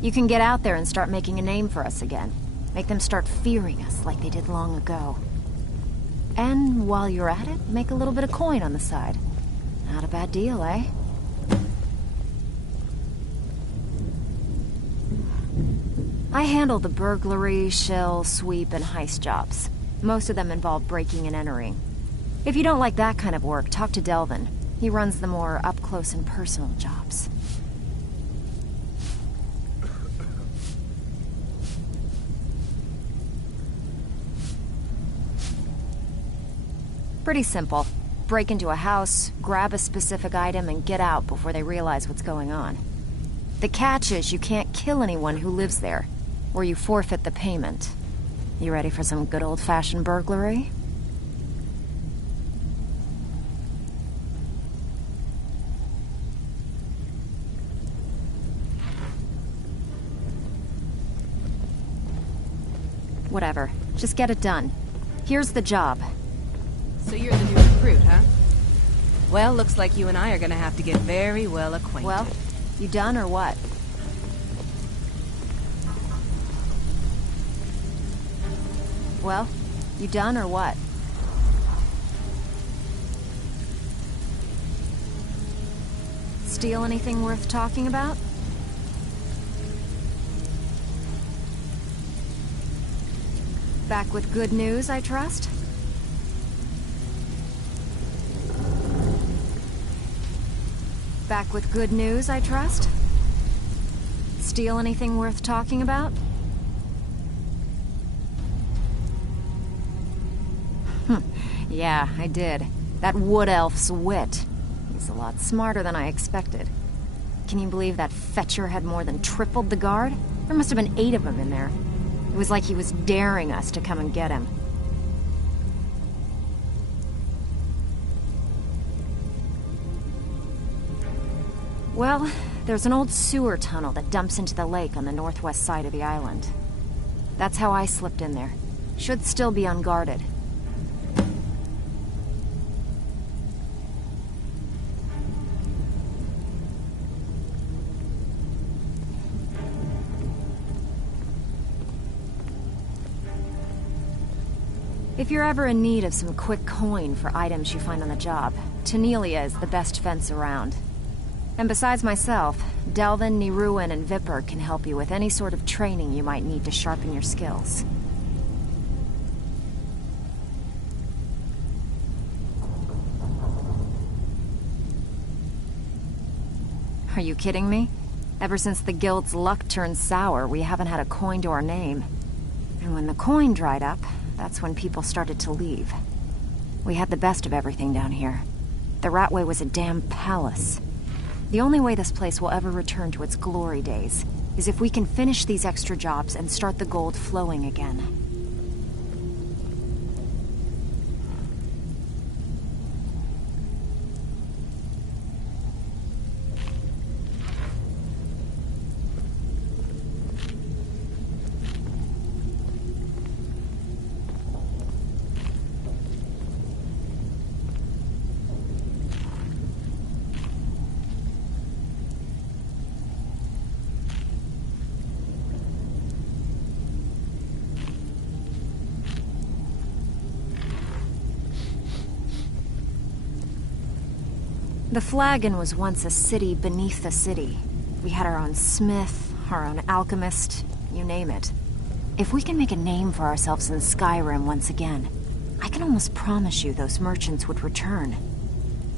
You can get out there and start making a name for us again. Make them start fearing us like they did long ago. And while you're at it, make a little bit of coin on the side. Not a bad deal, eh? I handle the burglary, shell, sweep, and heist jobs. Most of them involve breaking and entering. If you don't like that kind of work, talk to Delvin. He runs the more up-close and personal jobs. Pretty simple. Break into a house, grab a specific item, and get out before they realize what's going on. The catch is you can't kill anyone who lives there, or you forfeit the payment. You ready for some good old-fashioned burglary? Whatever. Just get it done. Here's the job. So you're the new recruit, huh? Well, looks like you and I are gonna have to get very well acquainted. Well, you done or what? Well, you done or what? Steal anything worth talking about? Back with good news, I trust? Back with good news, I trust? Steal anything worth talking about? Yeah, I did. That wood elf's wit. He's a lot smarter than I expected. Can you believe that fetcher had more than tripled the guard? There must have been 8 of them in there. It was like he was daring us to come and get him. Well, there's an old sewer tunnel that dumps into the lake on the northwest side of the island. That's how I slipped in there. Should still be unguarded. If you're ever in need of some quick coin for items you find on the job, Tanelia is the best fence around. And besides myself, Delvin, Niruin, and Vipper can help you with any sort of training you might need to sharpen your skills. Are you kidding me? Ever since the guild's luck turned sour, we haven't had a coin to our name. And when the coin dried up, that's when people started to leave. We had the best of everything down here. The Ratway was a damn palace. The only way this place will ever return to its glory days is if we can finish these extra jobs and start the gold flowing again. The Flagon was once a city beneath the city. We had our own smith, our own alchemist, you name it. If we can make a name for ourselves in Skyrim once again, I can almost promise you those merchants would return.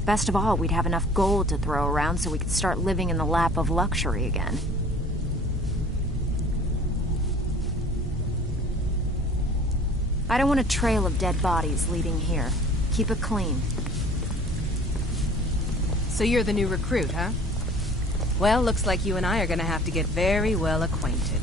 Best of all, we'd have enough gold to throw around so we could start living in the lap of luxury again. I don't want a trail of dead bodies leading here. Keep it clean. So you're the new recruit, huh? Well, looks like you and I are gonna have to get very well acquainted.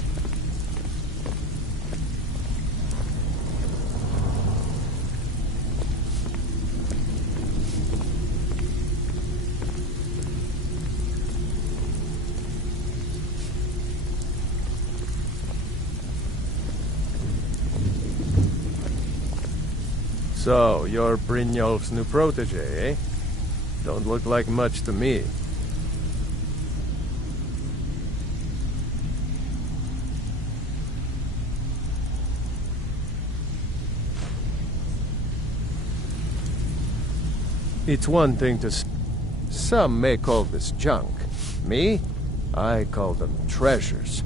So, you're Brynjolf's new protege, eh? Don't look like much to me. It's one thing to... Some may call this junk. Me? I call them treasures.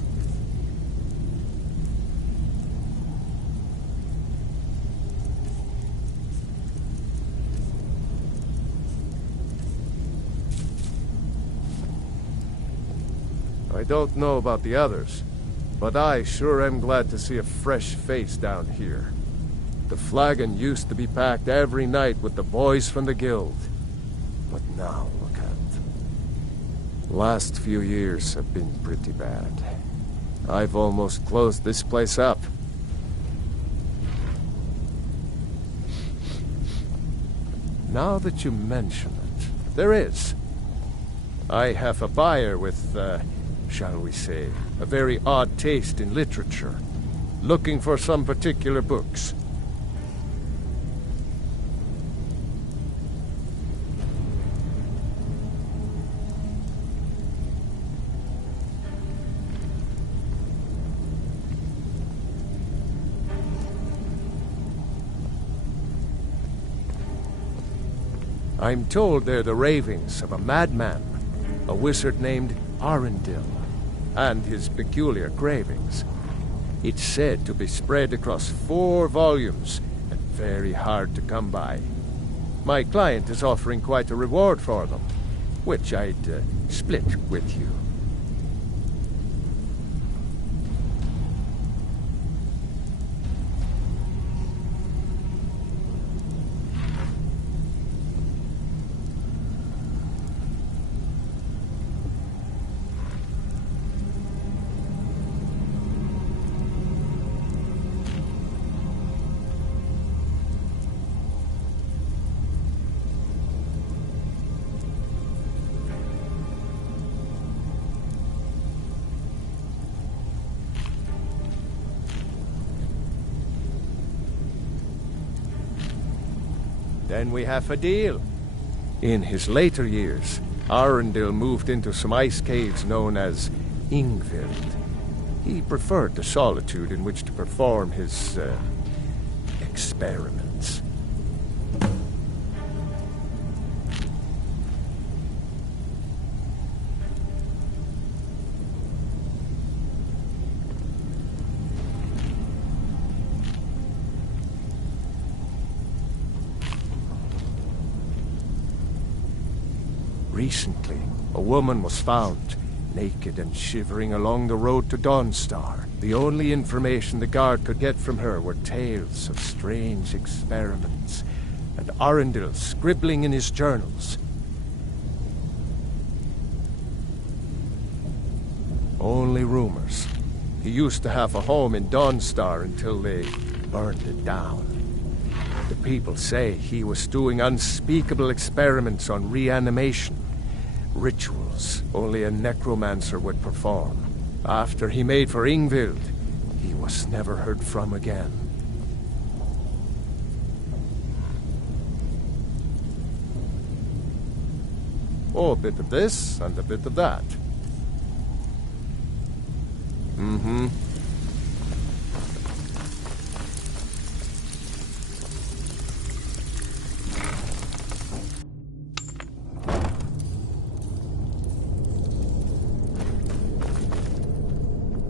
I don't know about the others, but I sure am glad to see a fresh face down here. The flagon used to be packed every night with the boys from the guild. But now, look at... Last few years have been pretty bad. I've almost closed this place up. Now that you mention it, there is. I have a buyer with, shall we say, a very odd taste in literature, looking for some particular books. I'm told they're the ravings of a madman, a wizard named Arundel, and his peculiar cravings. It's said to be spread across 4 volumes, and very hard to come by. My client is offering quite a reward for them, which I'd split with you. Then we have a deal. In his later years, Arundel moved into some ice caves known as Ingvild. He preferred the solitude in which to perform his, experiments. Recently, a woman was found, naked and shivering along the road to Dawnstar. The only information the guard could get from her were tales of strange experiments, and Arundel scribbling in his journals. Only rumors. He used to have a home in Dawnstar until they burned it down. The people say he was doing unspeakable experiments on reanimation. Rituals only a necromancer would perform. After he made for Ingvild, he was never heard from again. Oh, a bit of this and a bit of that. Mm-hmm.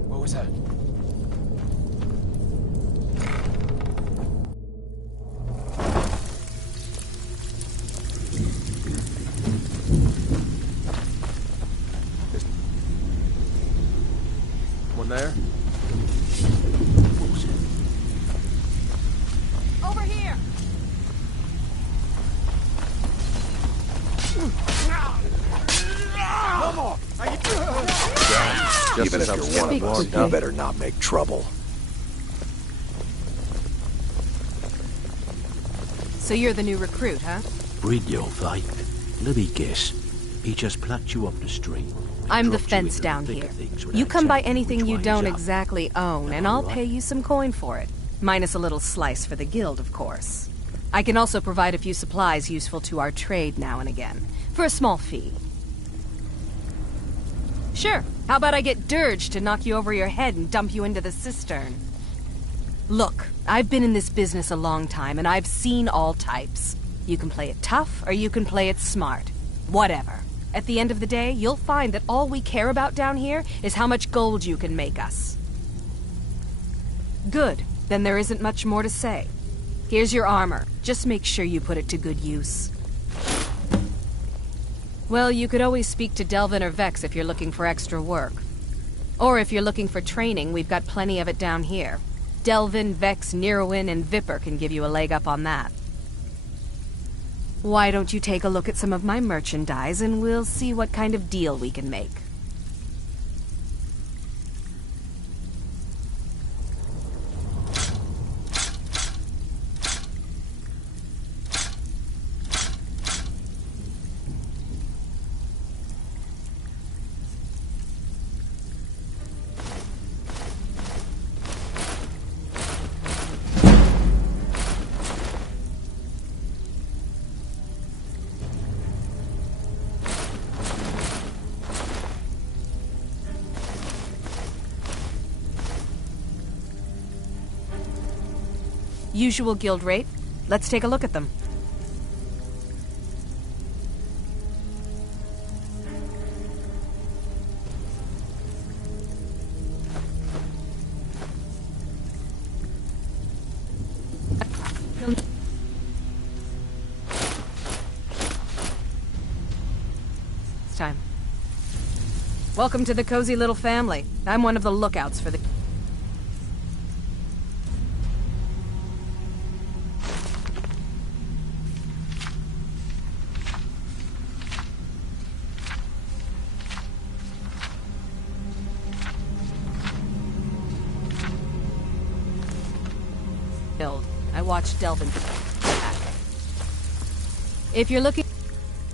What was that? One there? Over here! No more! Just Even as if I you're was one of getting us, warned you up. better not make trouble. So you're the new recruit, huh? Brynjolf, let me guess. He just plucked you off the street. I'm the dropped you fence into down the thick here. of things You without come by telling anything which you way don't is up. exactly own, and I'll pay you some coin for it. Minus a little slice for the guild, of course. I can also provide a few supplies useful to our trade now and again, for a small fee. Sure, how about I get Dirge to knock you over your head and dump you into the cistern? Look, I've been in this business a long time, and I've seen all types. You can play it tough, or you can play it smart. Whatever. At the end of the day, you'll find that all we care about down here is how much gold you can make us. Good. Then there isn't much more to say. Here's your armor. Just make sure you put it to good use. Well, you could always speak to Delvin or Vex if you're looking for extra work. Or if you're looking for training, we've got plenty of it down here. Delvin, Vex, Nirwin, and Viper can give you a leg up on that. Why don't you take a look at some of my merchandise and we'll see what kind of deal we can make. Usual guild rate. Let's take a look at them. It's time. Welcome to the cozy little family. I'm one of the lookouts for the... I watched Delvin. If you're looking...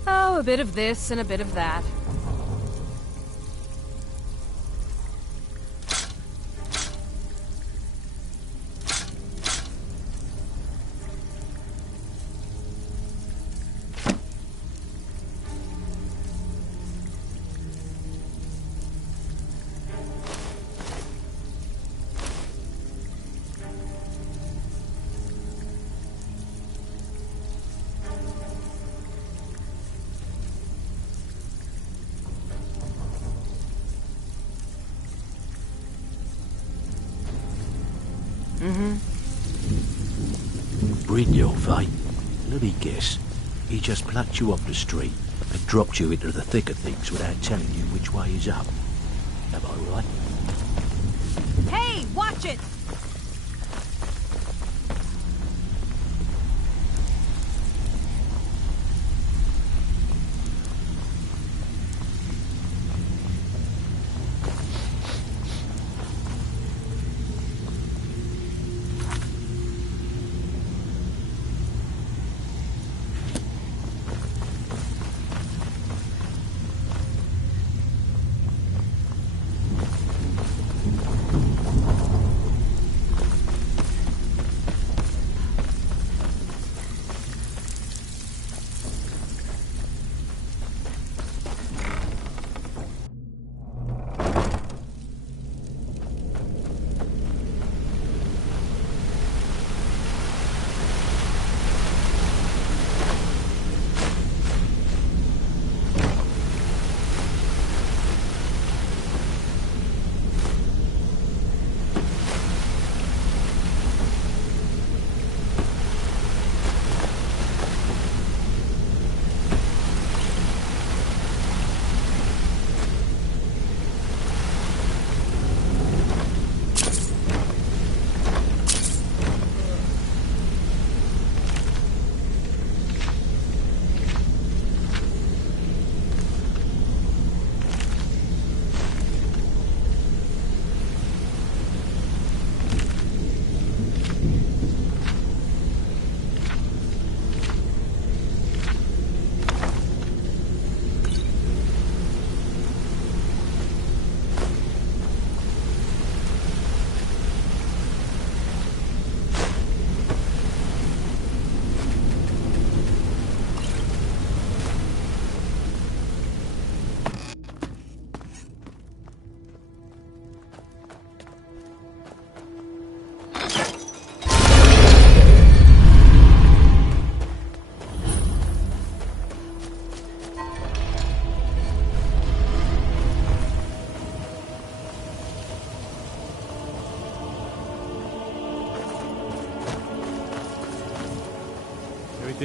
Oh, a bit of this and a bit of that. Brynjolf, eh? Let me guess. He just plucked you off the street and dropped you into the thick of things without telling you which way is up. Am I right? Hey, watch it!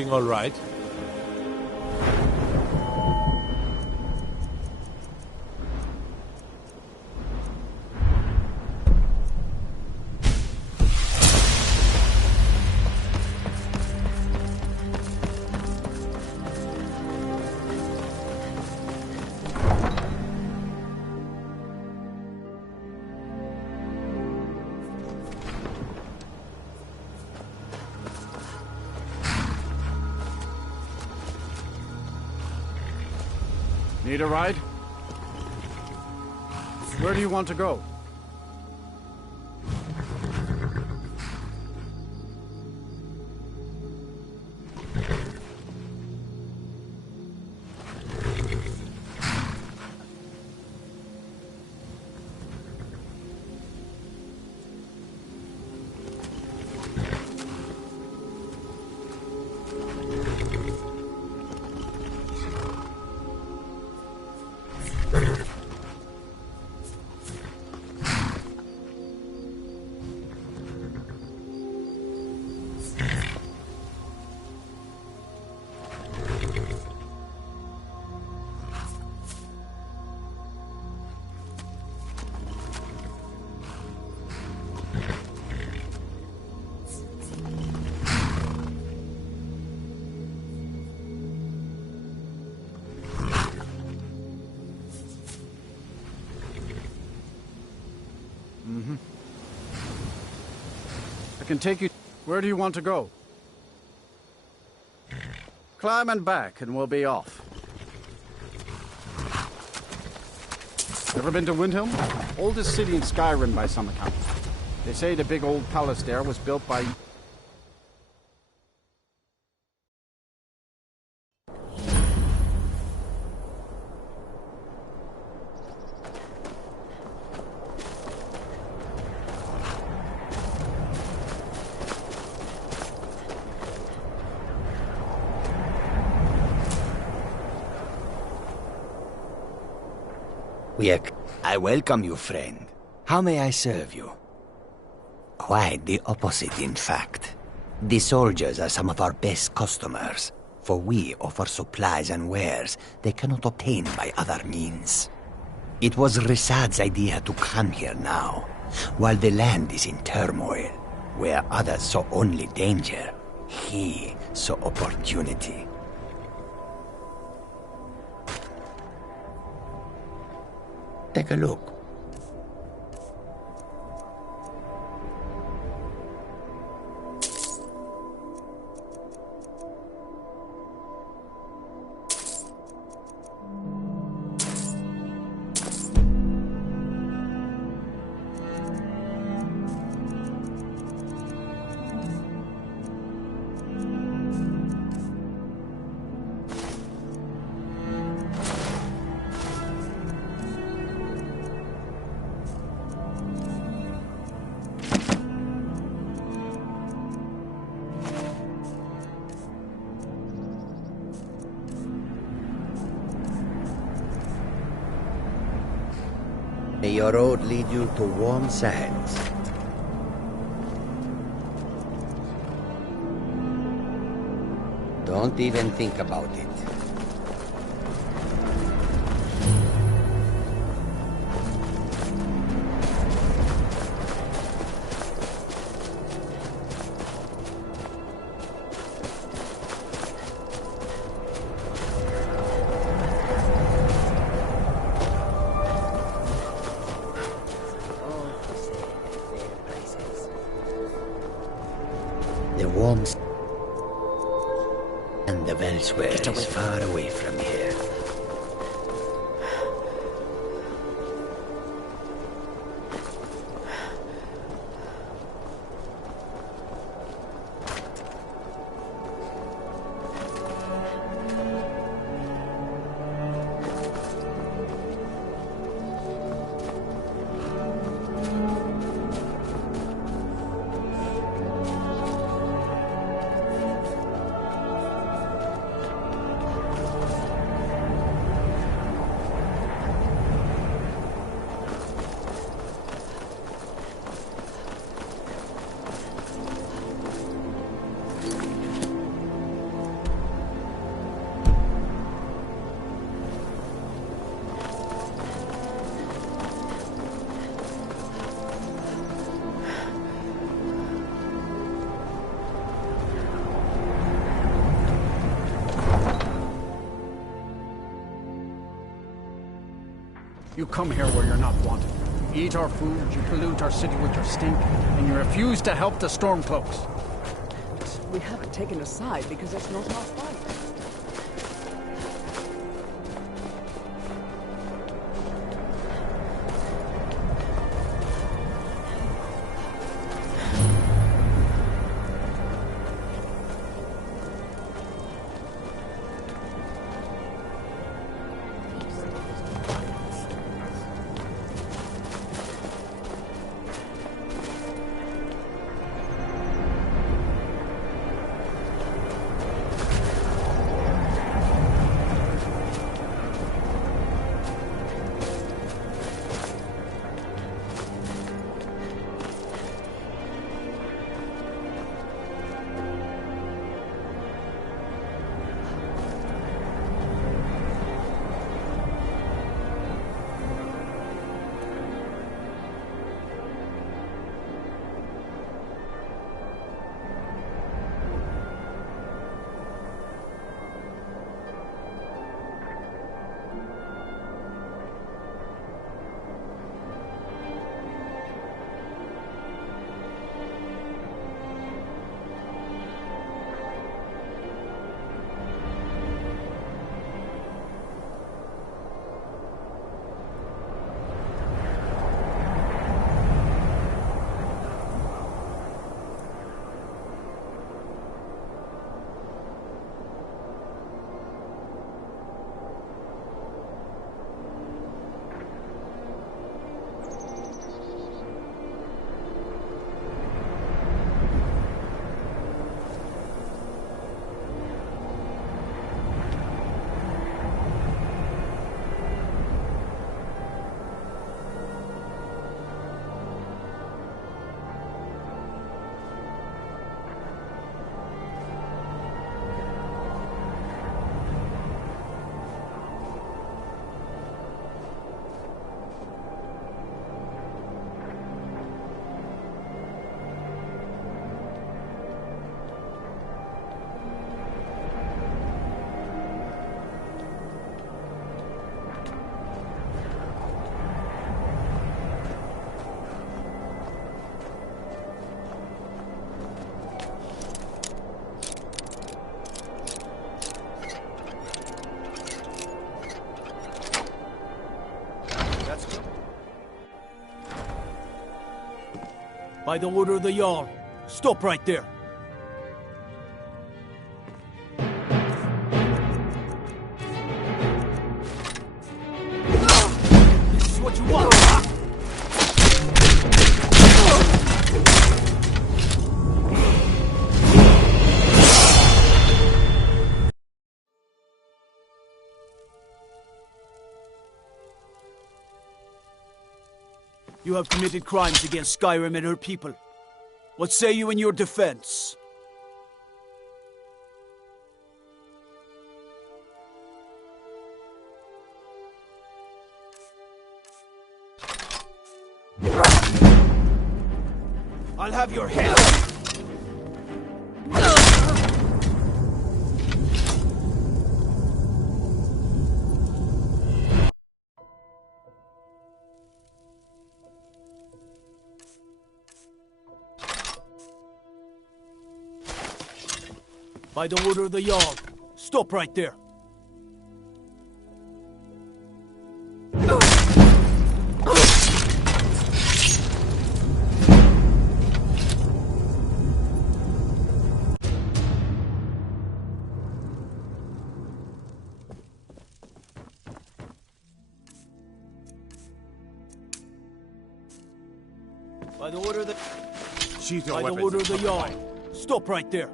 Everything all right? Need a ride? Where do you want to go? I can take you... Where do you want to go? Climb and back, and we'll be off. Ever been to Windhelm? Oldest city in Skyrim by some account. They say the big old palace there was built by... I welcome you, friend. How may I serve you? Quite the opposite, in fact. The soldiers are some of our best customers, for we offer supplies and wares they cannot obtain by other means. It was Risad's idea to come here now, while the land is in turmoil, where others saw only danger. He saw opportunity. Take a look. May your road lead you to warm sands. Don't even think about it. The warm and the Velsware is far away from here. You come here where you're not wanted. You eat our food, you pollute our city with your stink, and you refuse to help the Stormcloaks. We haven't taken a side because it's not our fight. By the order of the Jarl, stop right there. This is what you want, huh? You have committed crimes against Skyrim and her people. What say you in your defense? I'll have your head! By the order of the Jarl, stop right there. By the order of the... By the order of the Jarl, stop right there.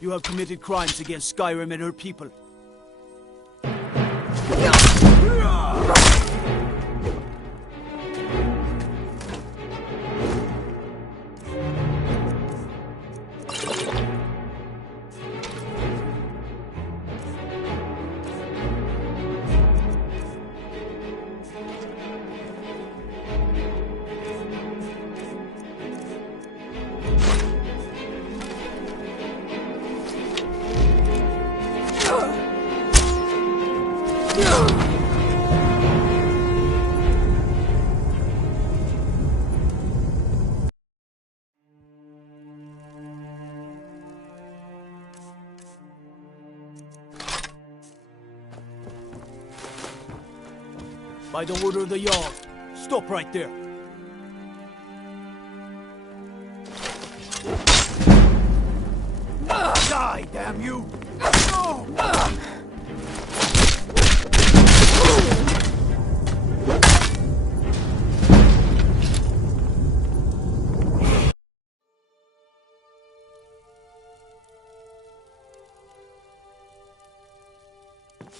You have committed crimes against Skyrim and her people. By the order of the Jarl, stop right there. Die, damn you!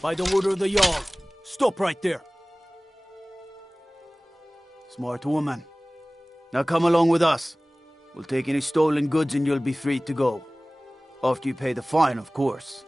By the order of the Jarl, stop right there. Smart woman. Now come along with us. We'll take any stolen goods and you'll be free to go. After you pay the fine, of course.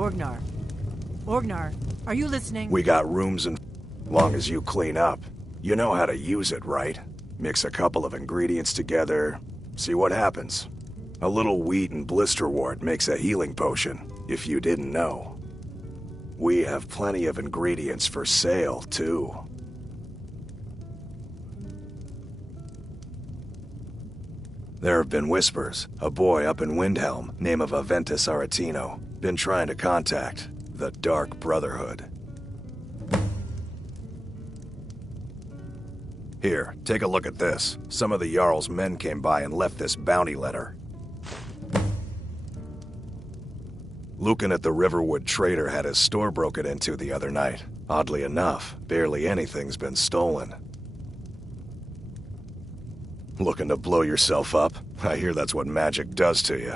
Orgnar. Orgnar, are you listening? We got rooms and long as you clean up. You know how to use it, right? Mix a couple of ingredients together, see what happens. A little wheat and blisterwort makes a healing potion, if you didn't know. We have plenty of ingredients for sale, too. There have been whispers. A boy up in Windhelm, name of Aventus Aretino, been trying to contact the Dark Brotherhood. Here, take a look at this. Some of the Jarl's men came by and left this bounty letter. Lucan at the Riverwood Trader had his store broken into the other night. Oddly enough, barely anything's been stolen. Looking to blow yourself up? I hear that's what magic does to you.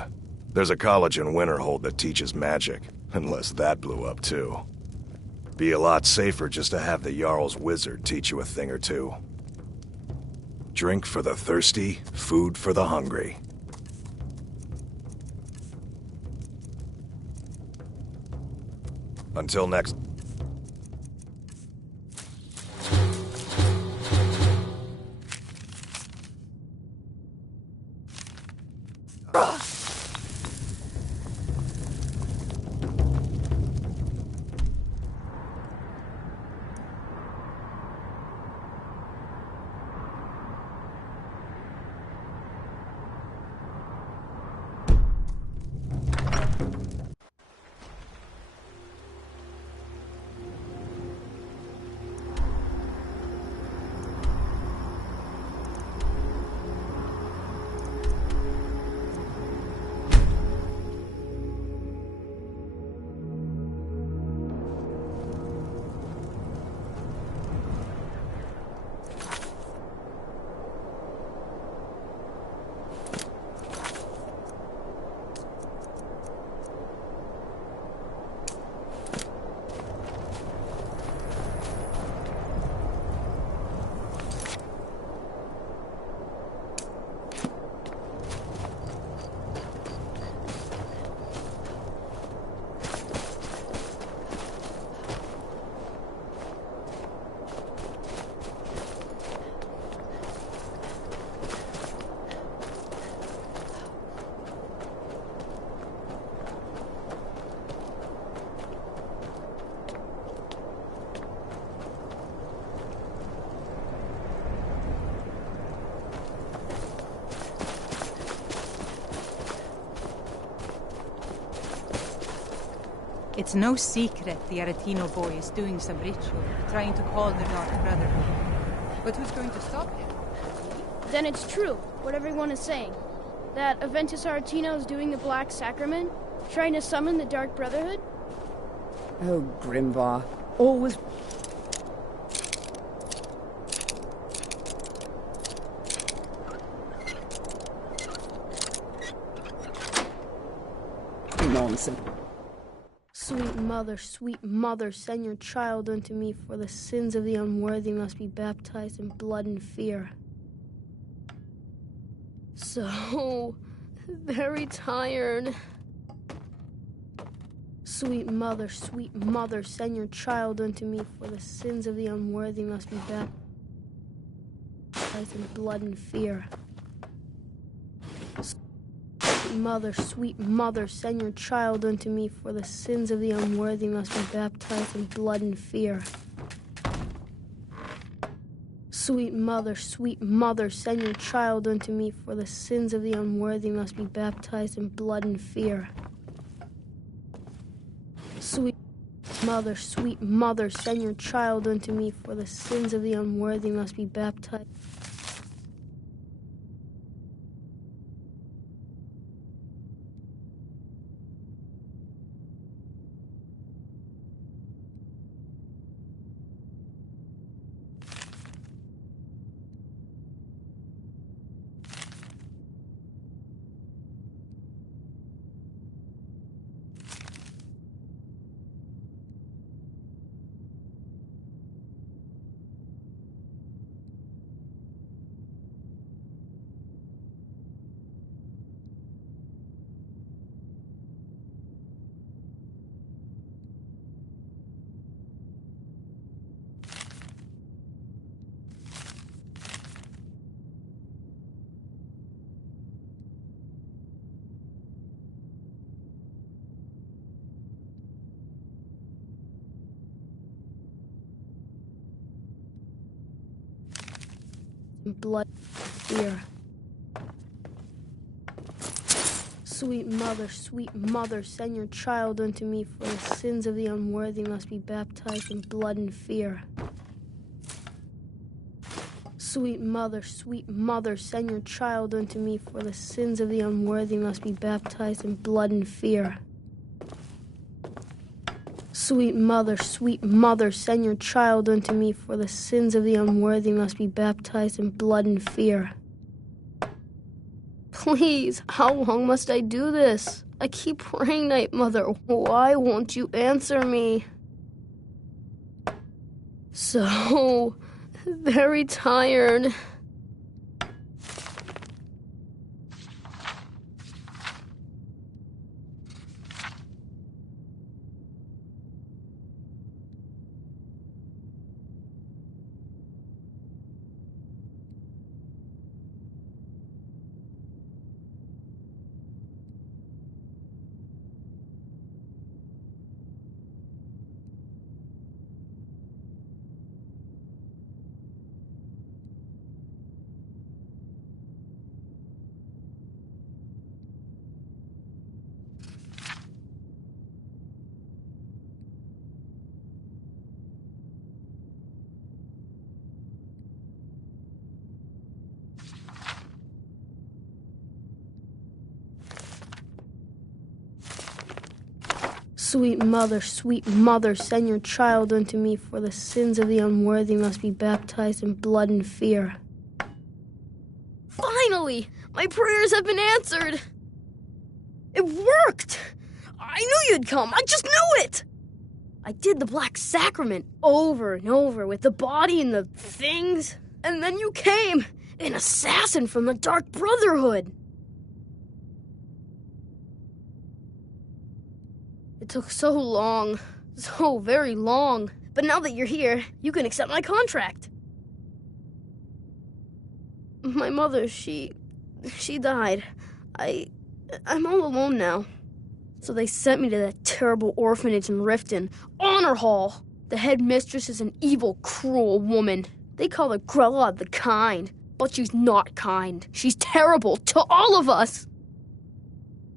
There's a college in Winterhold that teaches magic, unless that blew up too. Be a lot safer just to have the Jarl's wizard teach you a thing or two. Drink for the thirsty, food for the hungry. Until next... It's no secret the Aretino boy is doing some ritual, trying to call the Dark Brotherhood. But who's going to stop him? Then it's true, what everyone is saying. That Aventus Aretino is doing the Black Sacrament, trying to summon the Dark Brotherhood? Oh, Grimvar. Always... Nonsense. Sweet mother, send your child unto me, for the sins of the unworthy must be baptized in blood and fear. So very tired. Sweet mother, send your child unto me, for the sins of the unworthy must be baptized in blood and fear. Sweet mother, send your child unto me, for the sins of the unworthy must be baptized in blood and fear. Sweet mother, send your child unto me, for the sins of the unworthy must be baptized in blood and fear. Sweet mother, send your child unto me, for the sins of the unworthy must be baptized. Blood, fear. Sweet mother, send your child unto me, for the sins of the unworthy must be baptized in blood and fear. Sweet mother, send your child unto me, for the sins of the unworthy must be baptized in blood and fear. Sweet mother, send your child unto me, for the sins of the unworthy must be baptized in blood and fear. Please, how long must I do this? I keep praying, Night Mother. Why won't you answer me? So very tired. Sweet mother, send your child unto me, for the sins of the unworthy must be baptized in blood and fear. Finally! My prayers have been answered! It worked! I knew you'd come! I just knew it! I did the Black Sacrament over and over with the body and the things, and then you came, an assassin from the Dark Brotherhood! It took so long, so very long. But now that you're here, you can accept my contract. My mother, she died. I'm all alone now. So they sent me to that terrible orphanage in Riften, Honor Hall. The headmistress is an evil, cruel woman. They call her Grella the Kind, but she's not kind. She's terrible to all of us.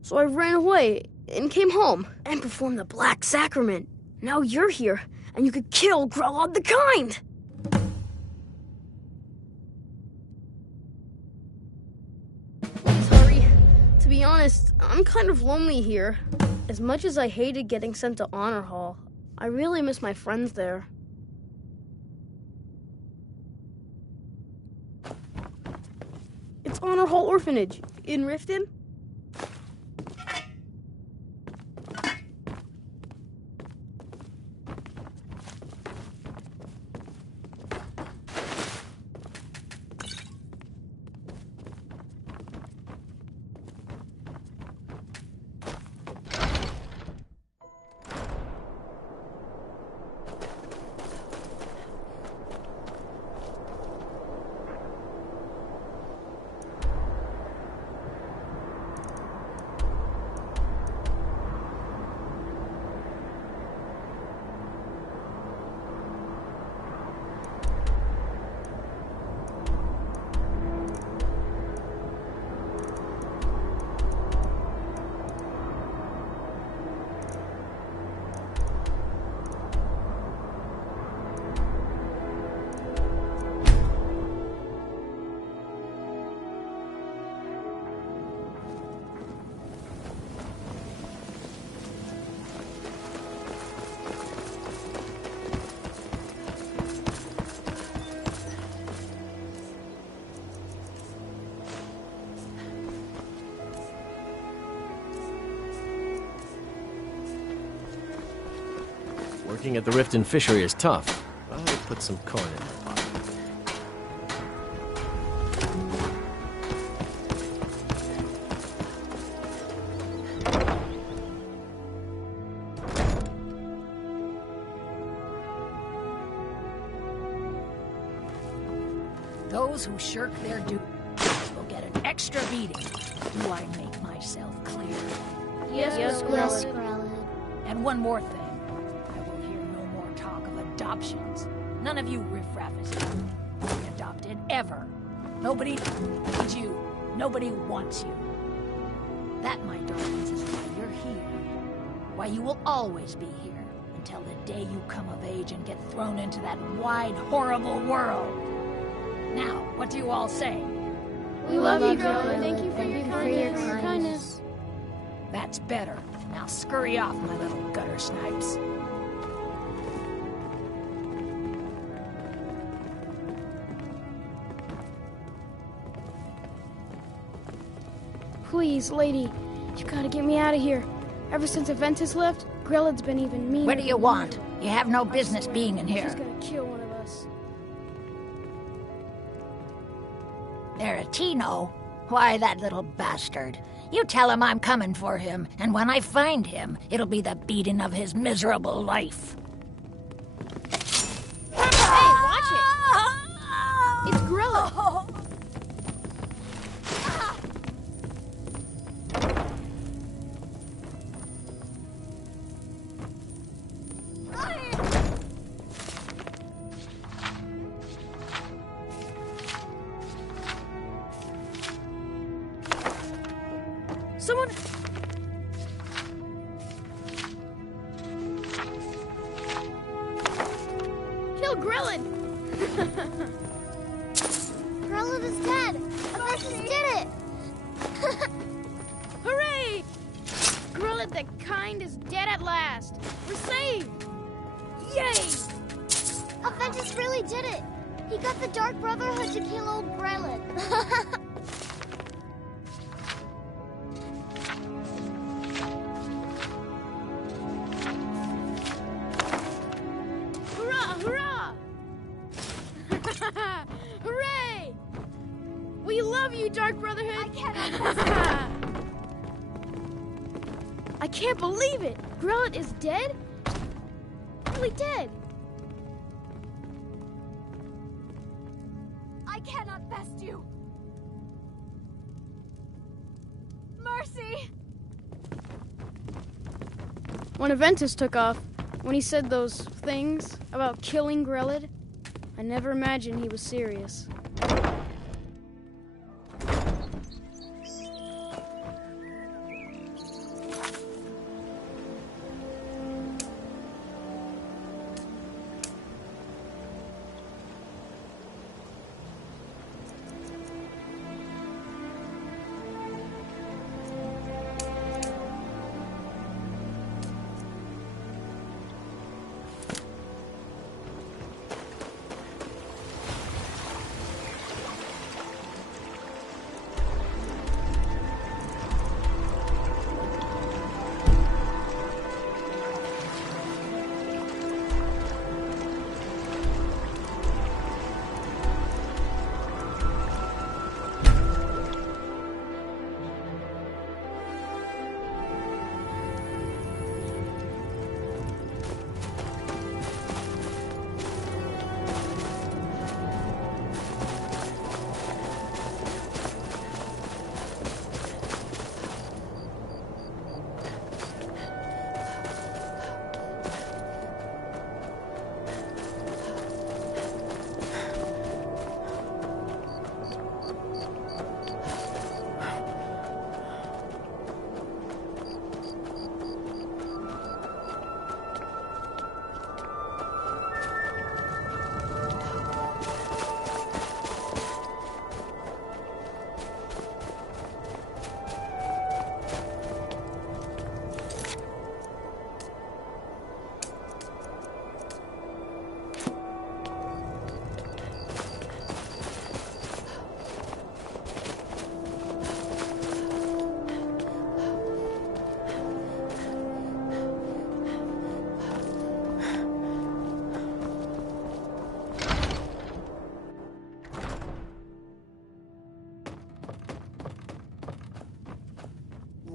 So I ran away and came home and performed the Black Sacrament. Now you're here, and you could kill Grelod the Kind! Please hurry. To be honest, I'm kind of lonely here. As much as I hated getting sent to Honor Hall, I really miss my friends there. It's Honor Hall Orphanage in Riften. Working at the Riften fishery is tough. I'll put some corn in my pocket. Those who shirk their duties will get an extra beating. Do I make myself clear? Yes, Grelod. And one more thing. I will hear no more talk of adoptions. None of you riffraff is adopted, ever. Nobody needs you. Nobody wants you. That, my darlings, is why you're here. Why you will always be here until the day you come of age and get thrown into that wide, horrible world. Now, what do you all say? We love you, Grelod. Thank you for your kindness. That's better. Now scurry off, my little gutter snipes. Please, lady, you gotta get me out of here. Ever since Aventus left, Grelod's been even meaner. What do you want? You have no business being in here. She's gonna kill one of us. Aretino? Why, that little bastard. You tell him I'm coming for him, and when I find him, it'll be the beating of his miserable life. Hey, watch it! It's Grelod! Someone... Kill Grelod! Grelod is dead! Aventus did it! Hooray! Grelod the Kind is dead at last! We're saved! Yay! Aventus really did it! He got the Dark Brotherhood to kill old Grelod. Hooray! We love you, Dark Brotherhood! I can't believe it! Grelod is dead? Really dead? I cannot best you! Mercy! When Aventus took off, when he said those things about killing Grelod, I never imagined he was serious.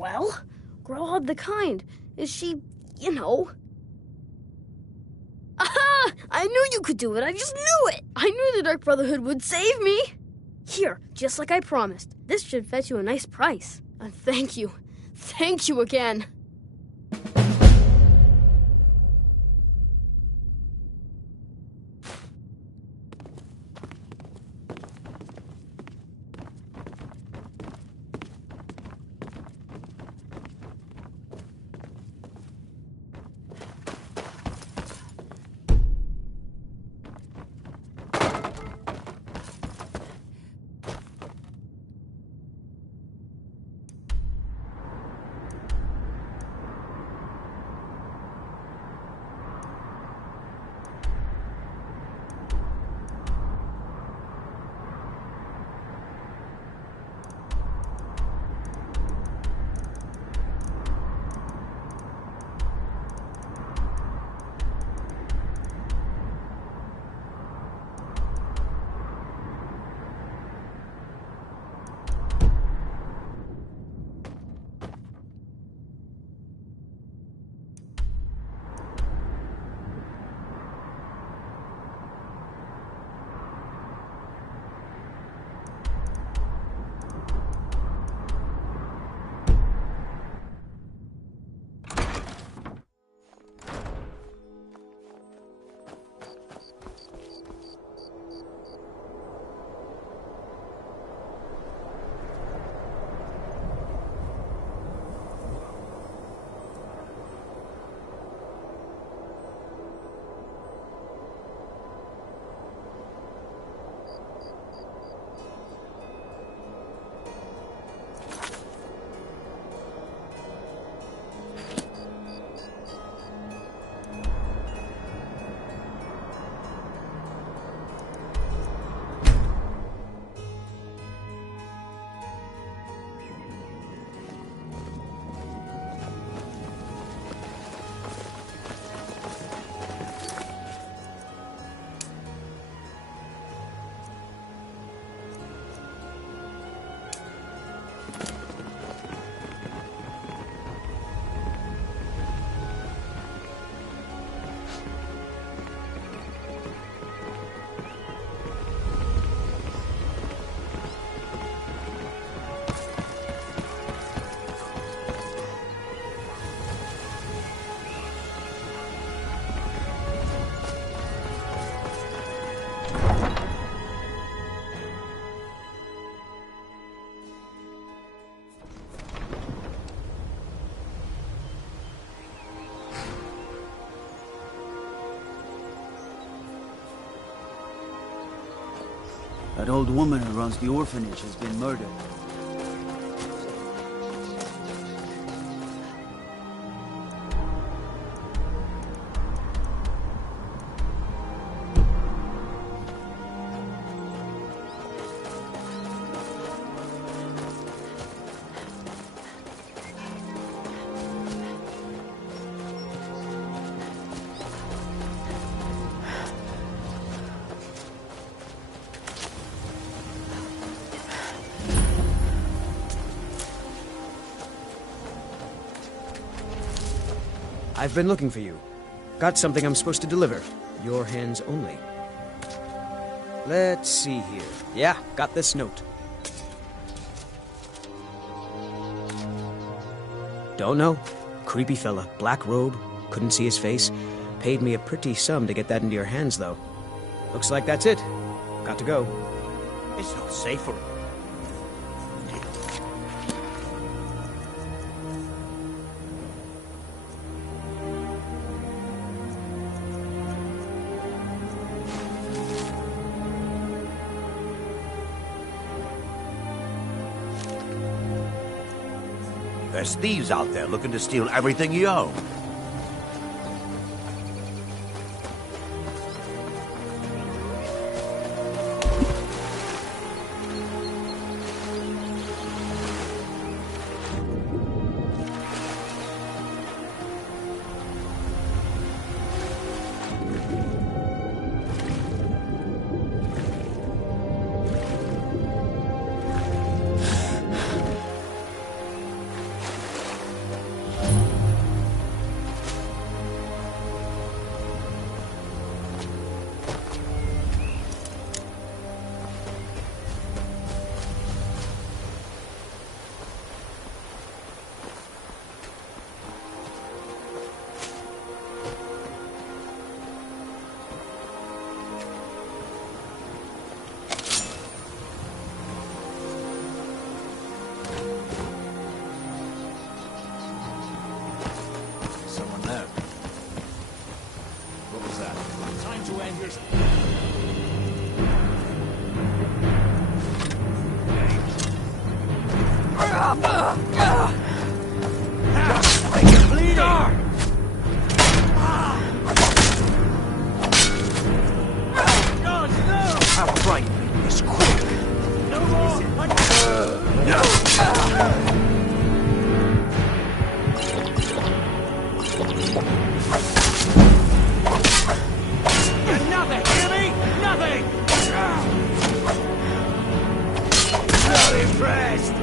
Well, Growhub the Kind. Is she, you know... Aha! I knew you could do it. I just knew it. I knew the Dark Brotherhood would save me. Here, just like I promised. This should fetch you a nice price. And thank you. Thank you again. That old woman who runs the orphanage has been murdered. I've been looking for you. Got something I'm supposed to deliver. Your hands only. Let's see here. Yeah, got this note. Don't know. Creepy fella. Black robe. Couldn't see his face. Paid me a pretty sum to get that into your hands, though. Looks like that's it. Got to go. It's not safe for... There's thieves out there looking to steal everything you own. Make it bleeding! Have right is quick. No more. Nothing, hear me? Nothing. Not impressed.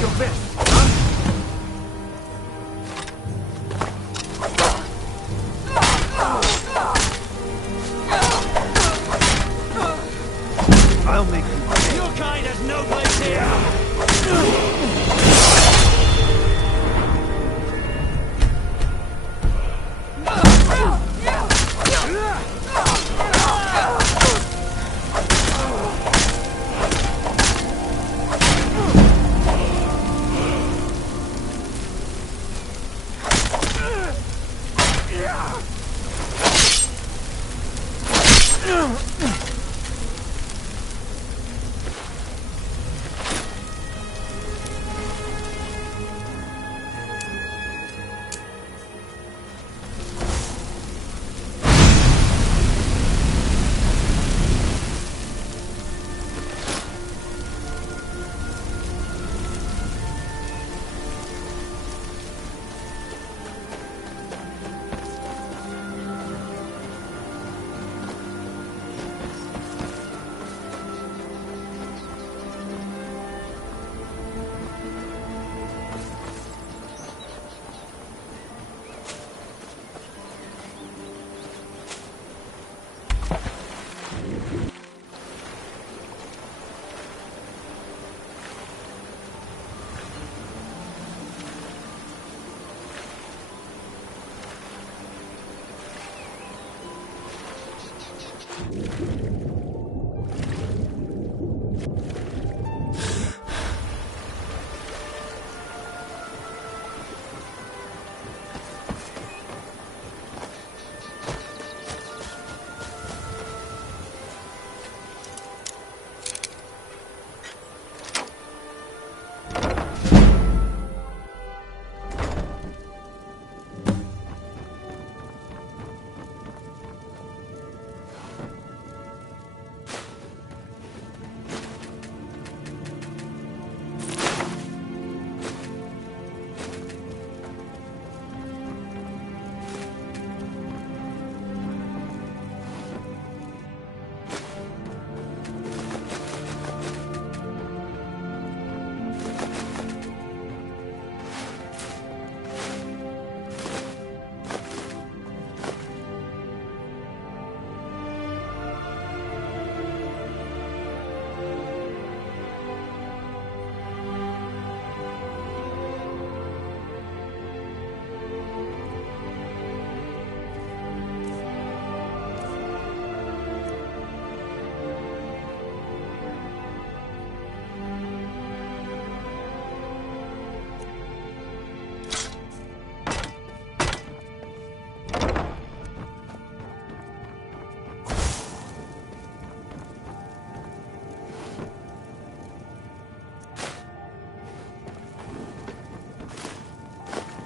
Your best. I'll make you pay. Your kind has no place here!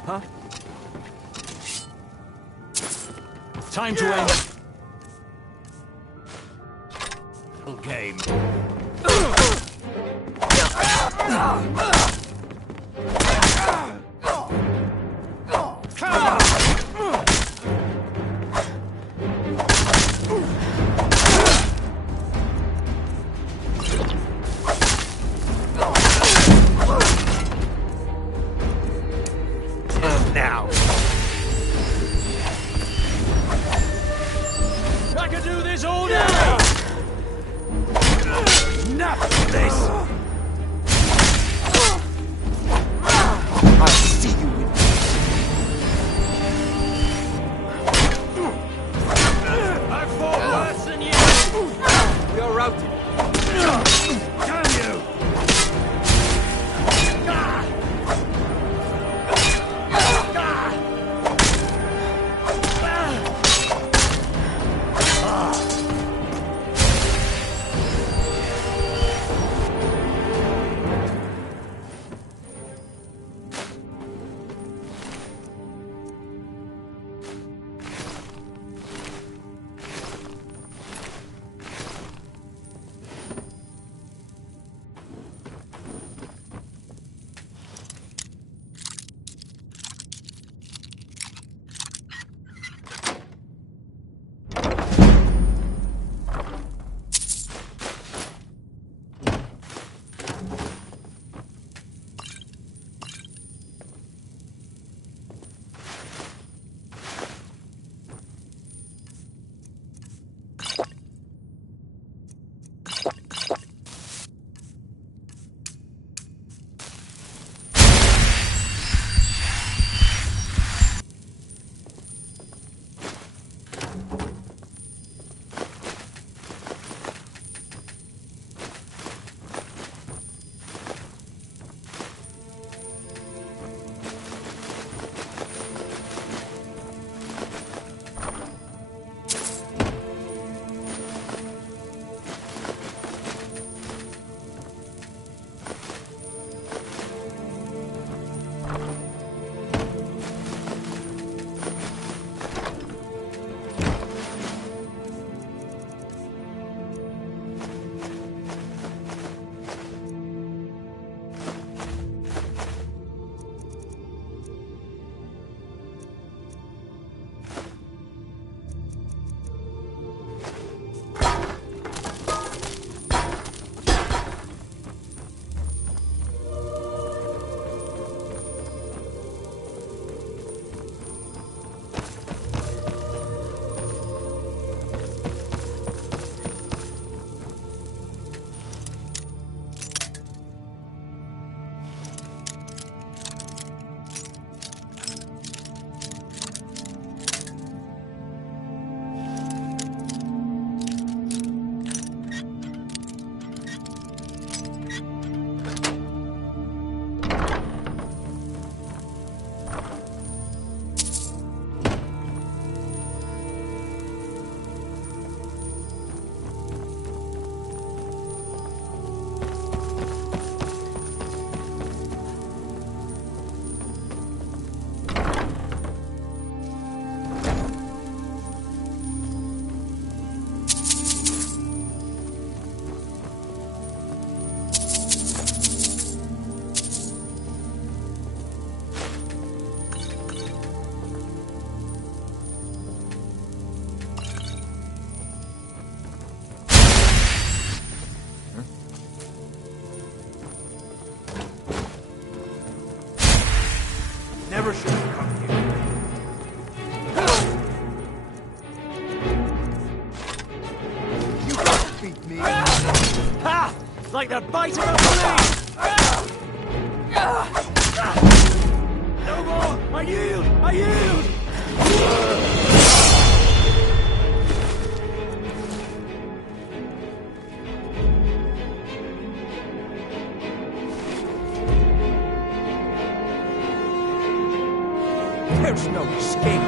Huh? Time to end. Game. Now. I could do this all day! Enough of this! I'll see you in I've fought worse than you! You're routed. Damn you! never should have come here. You can't beat me. Ha! Like the bite of a flea! No more! I yield! I yield! There's no escape.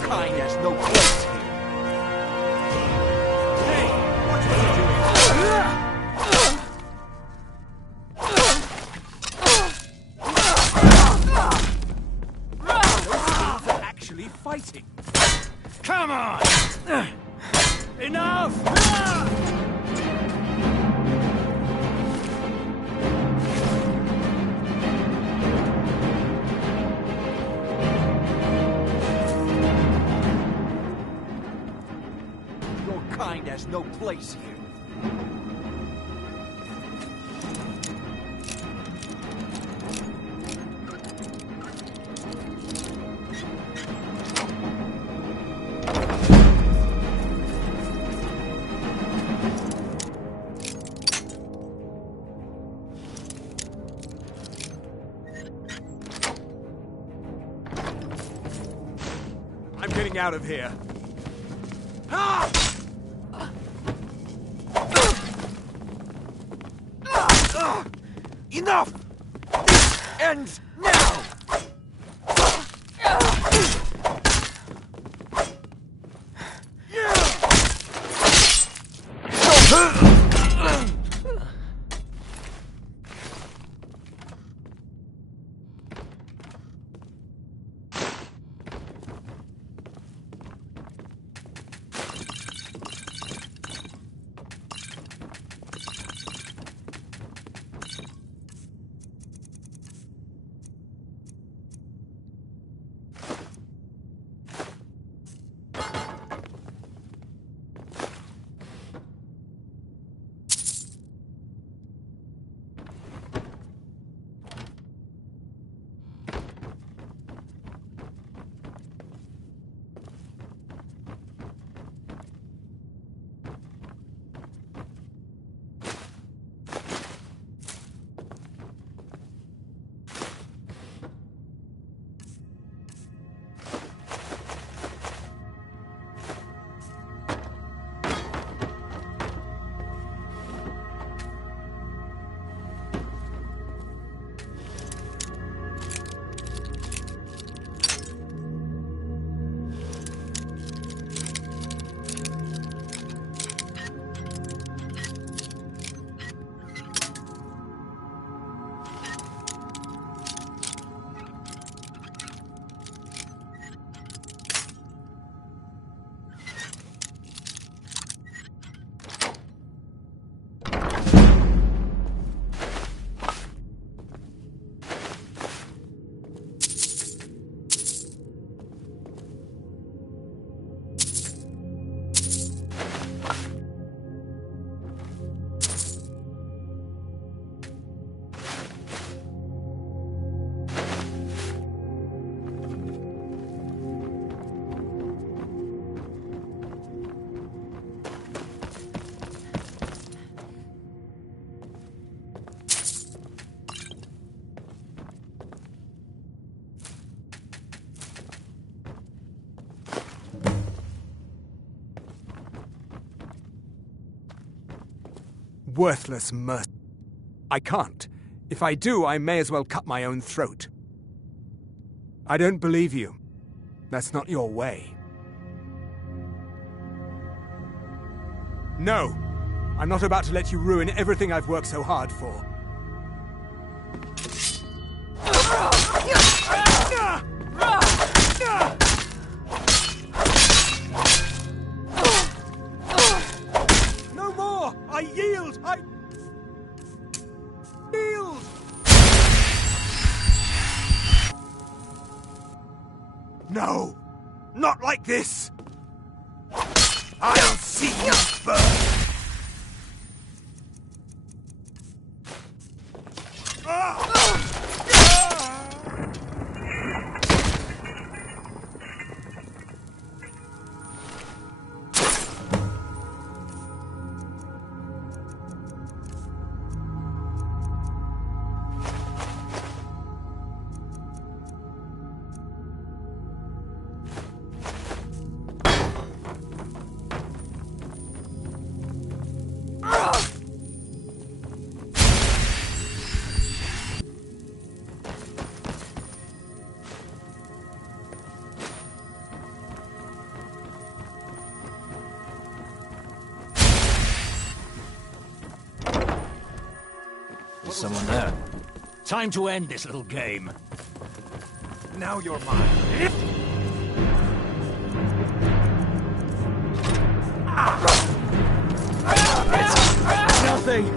Kind has no place here. Hey, watch what you're doing. Those things are actually fighting. Come on! Enough! Kind has no place here. I'm getting out of here. Ah! Enough! This ends now! worthless mercy. I can't. If I do, I may as well cut my own throat. I don't believe you. That's not your way. No! I'm not about to let you ruin everything I've worked so hard for. No more! I yield! I yield! No! Not like this! I'll see you burn! There's someone there. Time to end this little game. Now you're mine. Nothing!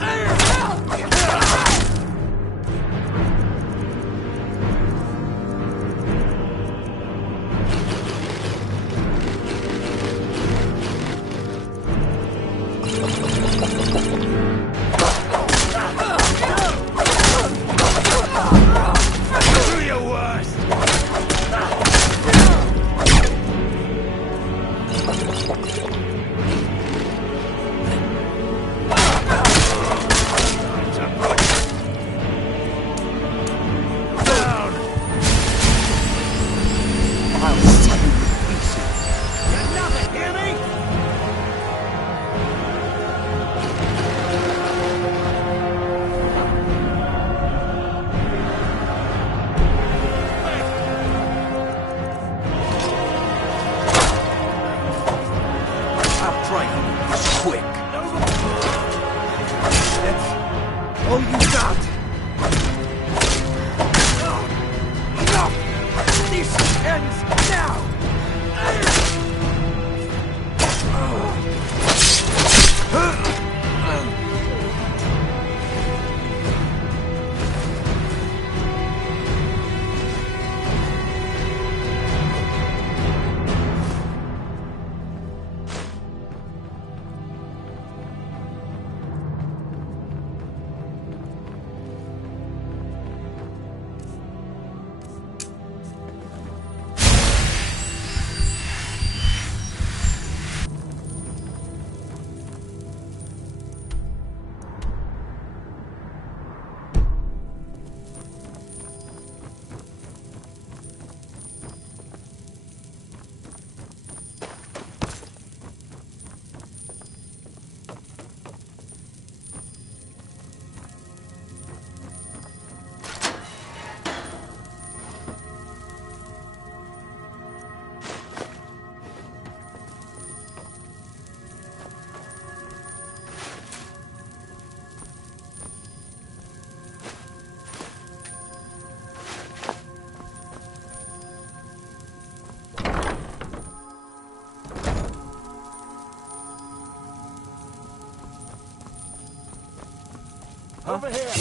Over here!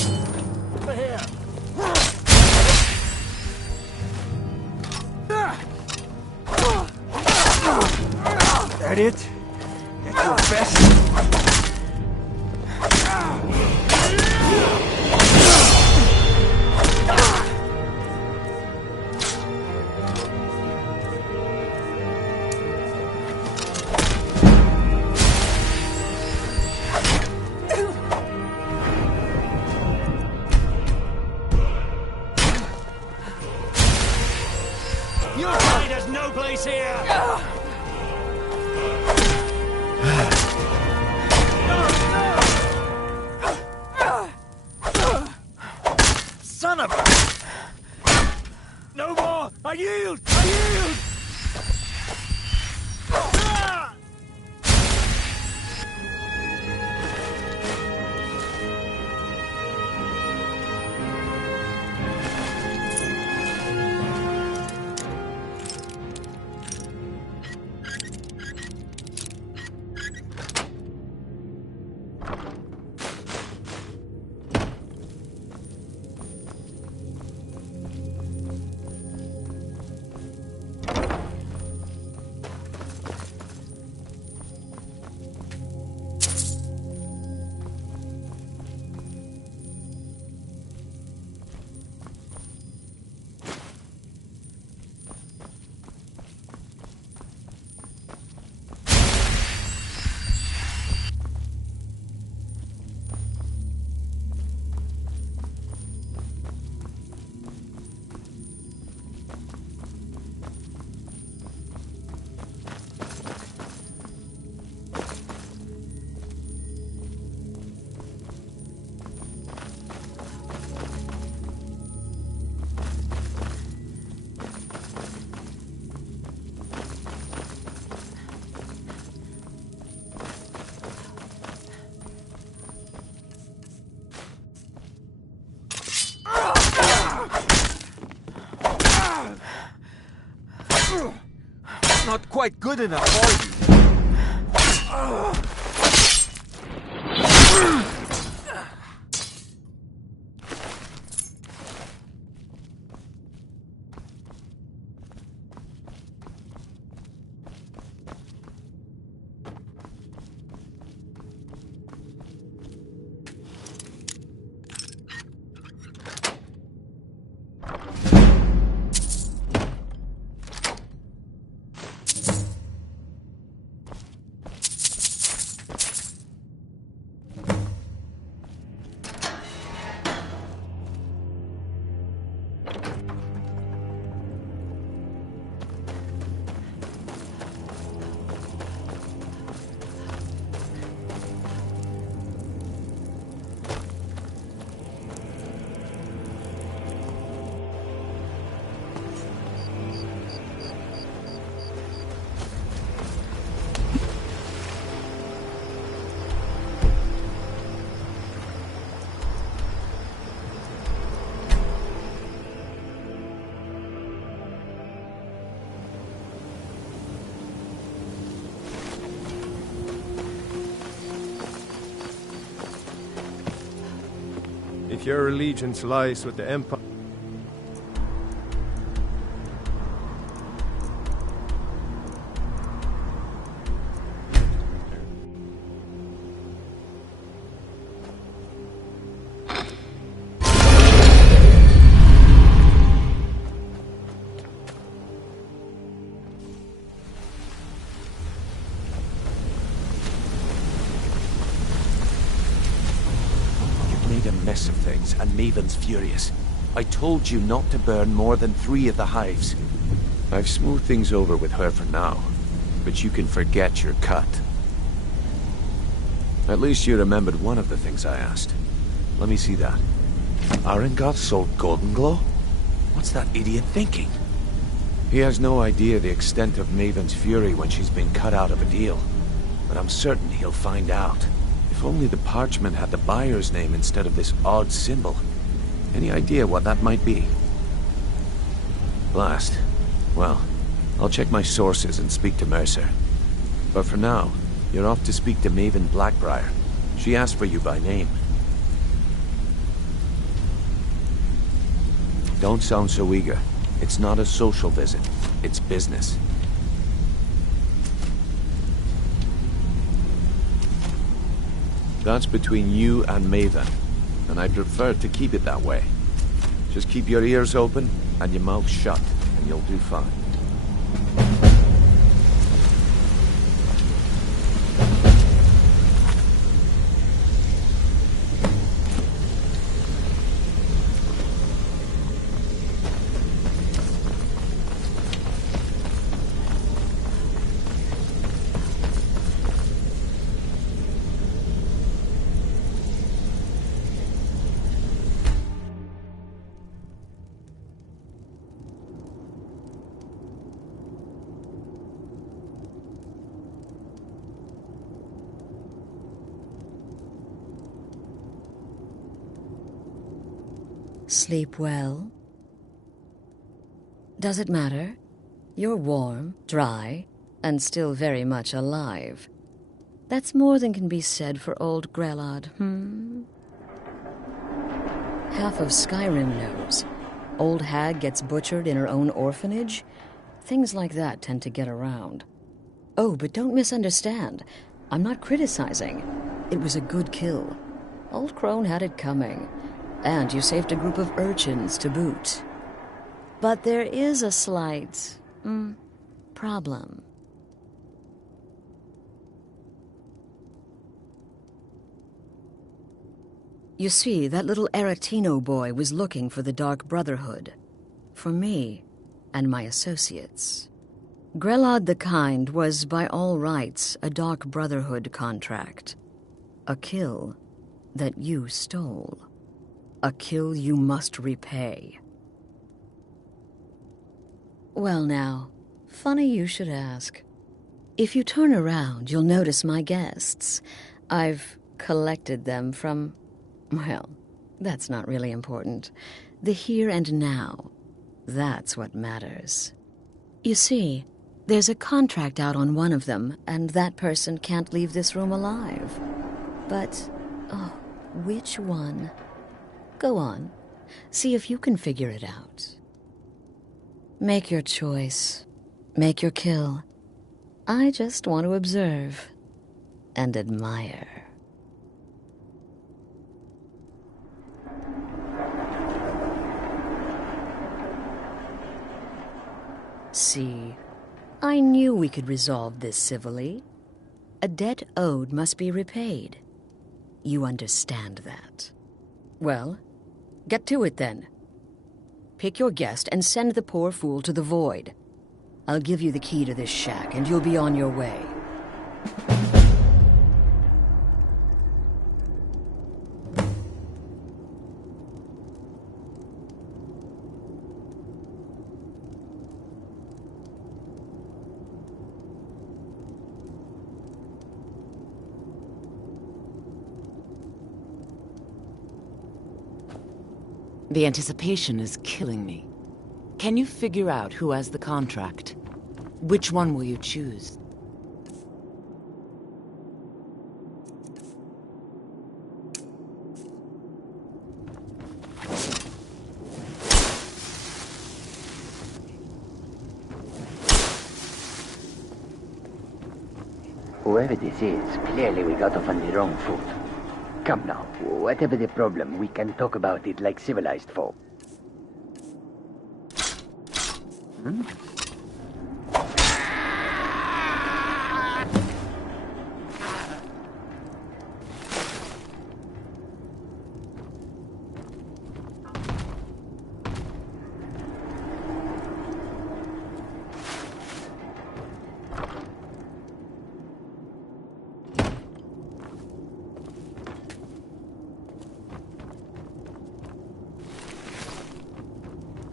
Over here! That it? That's your best? Your fight has no place here! not quite good enough, are you? If your allegiance lies with the Empire... Mess of things, and Maven's furious. I told you not to burn more than 3 of the hives. I've smoothed things over with her for now, but you can forget your cut. At least you remembered one of the things I asked. Let me see that. Arengoth sold Golden Glow? What's that idiot thinking? He has no idea the extent of Maven's fury when she's been cut out of a deal, but I'm certain he'll find out. If only the parchment had the buyer's name instead of this odd symbol. Any idea what that might be? Blast. Well, I'll check my sources and speak to Mercer. But for now, you're off to speak to Maven Blackbriar. She asked for you by name. Don't sound so eager. It's not a social visit. It's business. That's between you and Maven, and I prefer to keep it that way. Just keep your ears open and your mouth shut, and you'll do fine. Sleep well? Does it matter? You're warm, dry, and still very much alive. That's more than can be said for old Grelod, Half of Skyrim knows. Old hag gets butchered in her own orphanage. Things like that tend to get around. Oh, but don't misunderstand. I'm not criticizing. It was a good kill. Old Crone had it coming. And you saved a group of urchins to boot. But there is a slight, problem. You see, that little Aretino boy was looking for the Dark Brotherhood. For me and my associates. Grelod the Kind was, by all rights, a Dark Brotherhood contract. A kill that you stole. A kill you must repay. Well now, funny you should ask. If you turn around, you'll notice my guests. I've collected them from... well, that's not really important. The here and now. That's what matters. You see, There's a contract out on one of them, and that person can't leave this room alive. But, oh, which one? Go on. See if you can figure it out. Make your choice. Make your kill. I just want to observe and admire. See, I knew we could resolve this civilly. A debt owed must be repaid. You understand that. Well, get to it then. Pick your guest and send the poor fool to the void. I'll give you the key to this shack and you'll be on your way. The anticipation is killing me. Can you figure out who has the contract? Which one will you choose? Whoever this is, clearly we got off on the wrong foot. Come now, whatever the problem, we can talk about it like civilized folk. Hmm?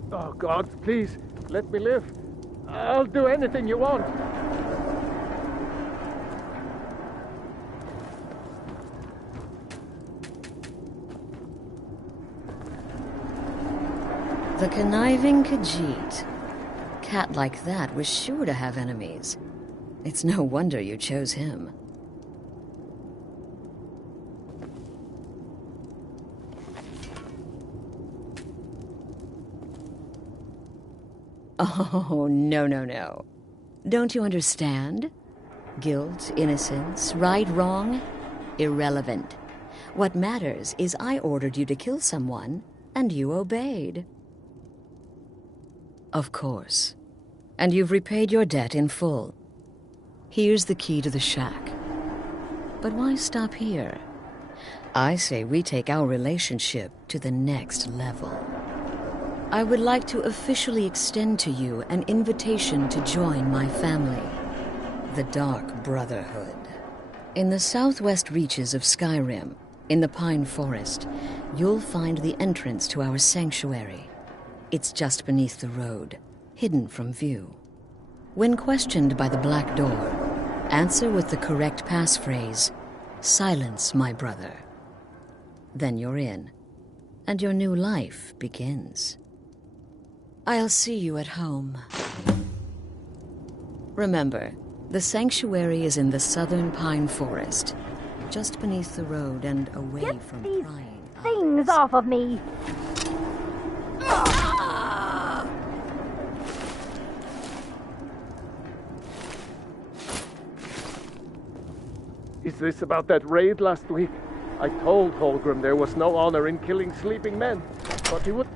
Oh, God, please, let me live. I'll do anything you want. The conniving Khajiit. Cat like that was sure to have enemies. It's no wonder you chose him. Oh, no. Don't you understand? Guilt, innocence, right, wrong, irrelevant. What matters is I ordered you to kill someone, and you obeyed. Of course. And you've repaid your debt in full. Here's the key to the shack. But why stop here? I say we take our relationship to the next level. I would like to officially extend to you an invitation to join my family, the Dark Brotherhood. In the southwest reaches of Skyrim, in the Pine Forest, you'll find the entrance to our sanctuary. It's just beneath the road, hidden from view. When questioned by the Black Door, answer with the correct passphrase, "Silence, my brother." Then you're in, and your new life begins. I'll see you at home. Remember, the sanctuary is in the southern Pine Forest, just beneath the road and away from prying Things off of me! Is this about that raid last week? I told Holgrim there was no honor in killing sleeping men, but he would...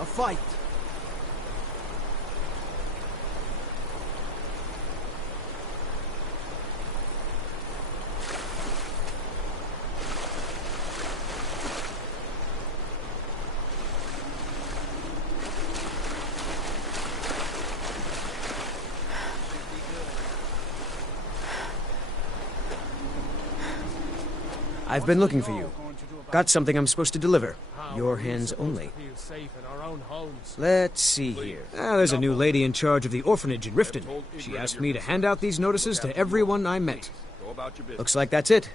A fight. I've been looking for you. Got something I'm supposed to deliver. Your hands only. Let's see here. There's a new lady in charge of the orphanage in Riften. She asked me to hand out these notices to everyone I met. Looks like that's it.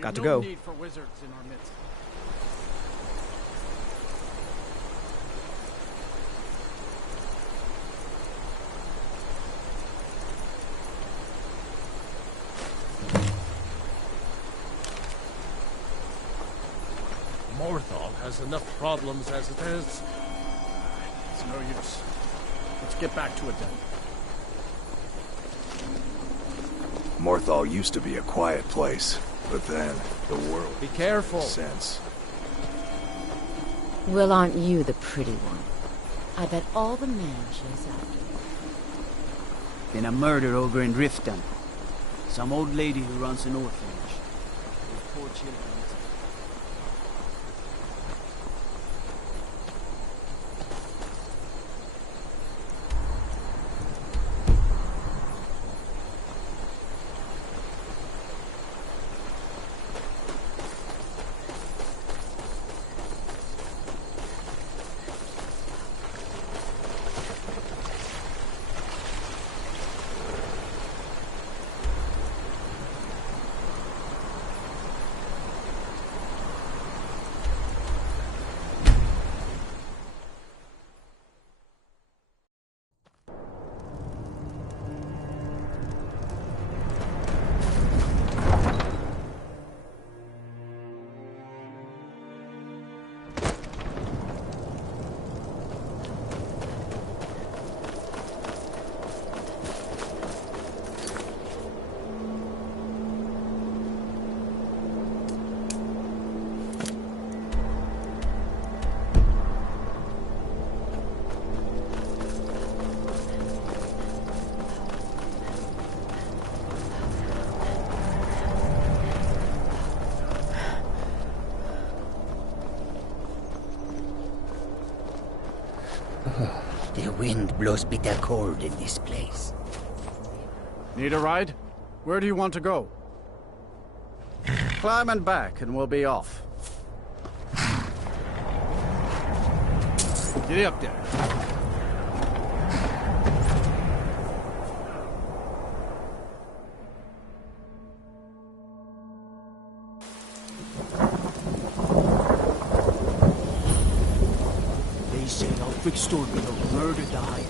Got to go. No need for wizards in our midst. Morthal has enough problems as it is. It's no use. Let's get back to it then. Morthal used to be a quiet place, but then the world... Be careful. ...sense. Well, aren't you the pretty one? I bet all the men chase after you. Been a murder over in Riften. Some old lady who runs an orphanage. With poor children. The wind blows bitter cold in this place. Need a ride? Where do you want to go? Climb and back, and we'll be off. Get up there. They say Ulfric's story of murder died.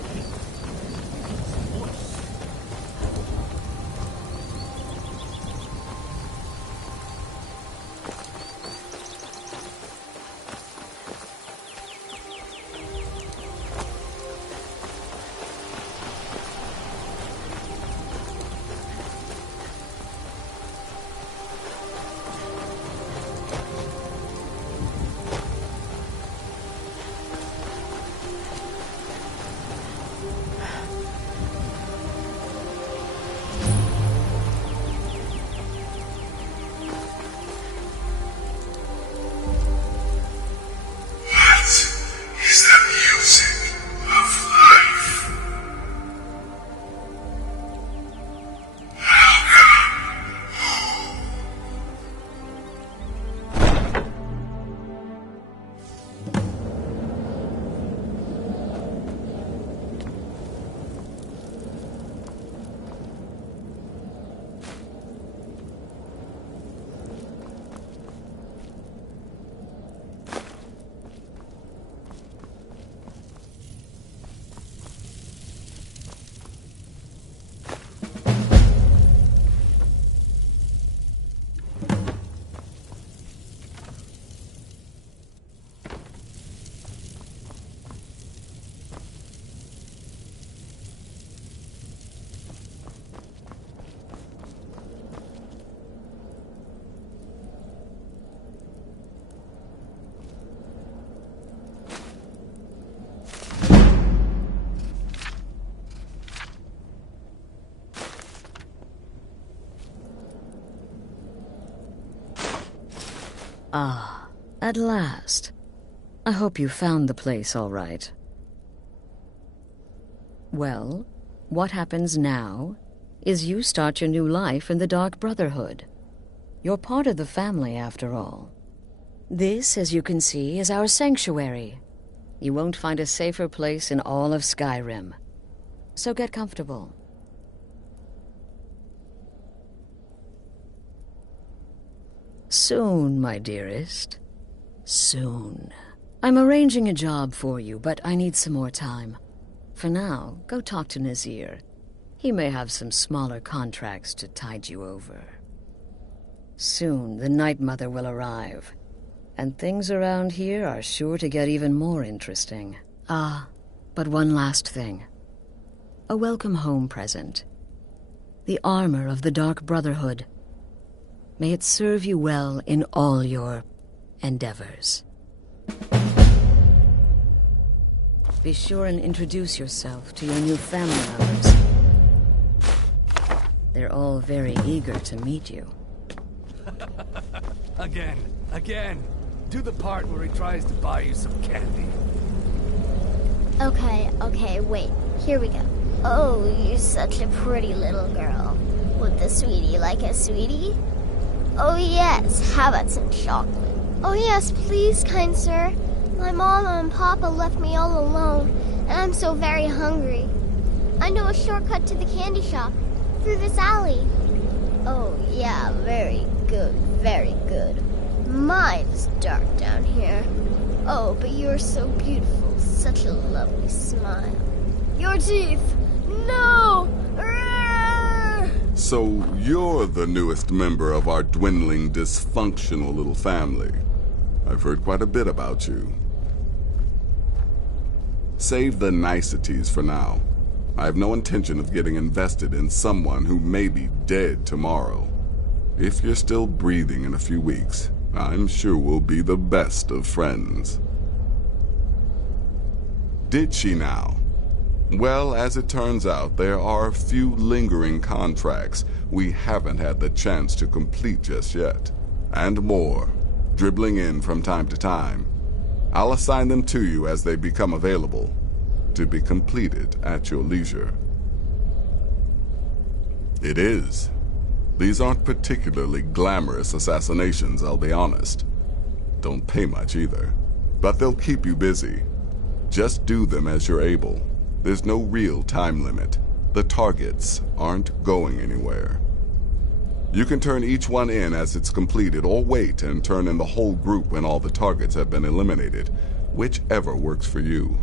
Ah, at last. I hope you found the place all right. Well, what happens now is you start your new life in the Dark Brotherhood. You're part of the family, after all. This, as you can see, is our sanctuary. You won't find a safer place in all of Skyrim. So get comfortable. Soon, my dearest. Soon. I'm arranging a job for you, but I need some more time. For now, go talk to Nazir. He may have some smaller contracts to tide you over. Soon, the Night Mother will arrive, and things around here are sure to get even more interesting. Ah, but one last thing. A welcome home present. The armor of the Dark Brotherhood. May it serve you well in all your endeavors. Be sure and introduce yourself to your new family members. They're all very eager to meet you. Again. Do the part where he tries to buy you some candy. Okay, wait. Here we go. Oh, you're such a pretty little girl. Would the sweetie like a sweetie? Oh yes, how about some chocolate? Oh yes, please, kind sir. My mama and papa left me all alone, and I'm so very hungry. I know a shortcut to the candy shop, through this alley. Oh yeah, very good, very good. Mine's dark down here. Oh, but you're so beautiful, such a lovely smile. Your teeth! No! So you're the newest member of our dwindling, dysfunctional little family. I've heard quite a bit about you. Save the niceties for now. I have no intention of getting invested in someone who may be dead tomorrow. If you're still breathing in a few weeks, I'm sure we'll be the best of friends. Did she now? Well, as it turns out, there are a few lingering contracts we haven't had the chance to complete just yet. And more, dribbling in from time to time. I'll assign them to you as they become available, to be completed at your leisure. It is. These aren't particularly glamorous assassinations, I'll be honest. Don't pay much either. But they'll keep you busy. Just do them as you're able. There's no real time limit. The targets aren't going anywhere. You can turn each one in as it's completed, or wait and turn in the whole group when all the targets have been eliminated, whichever works for you.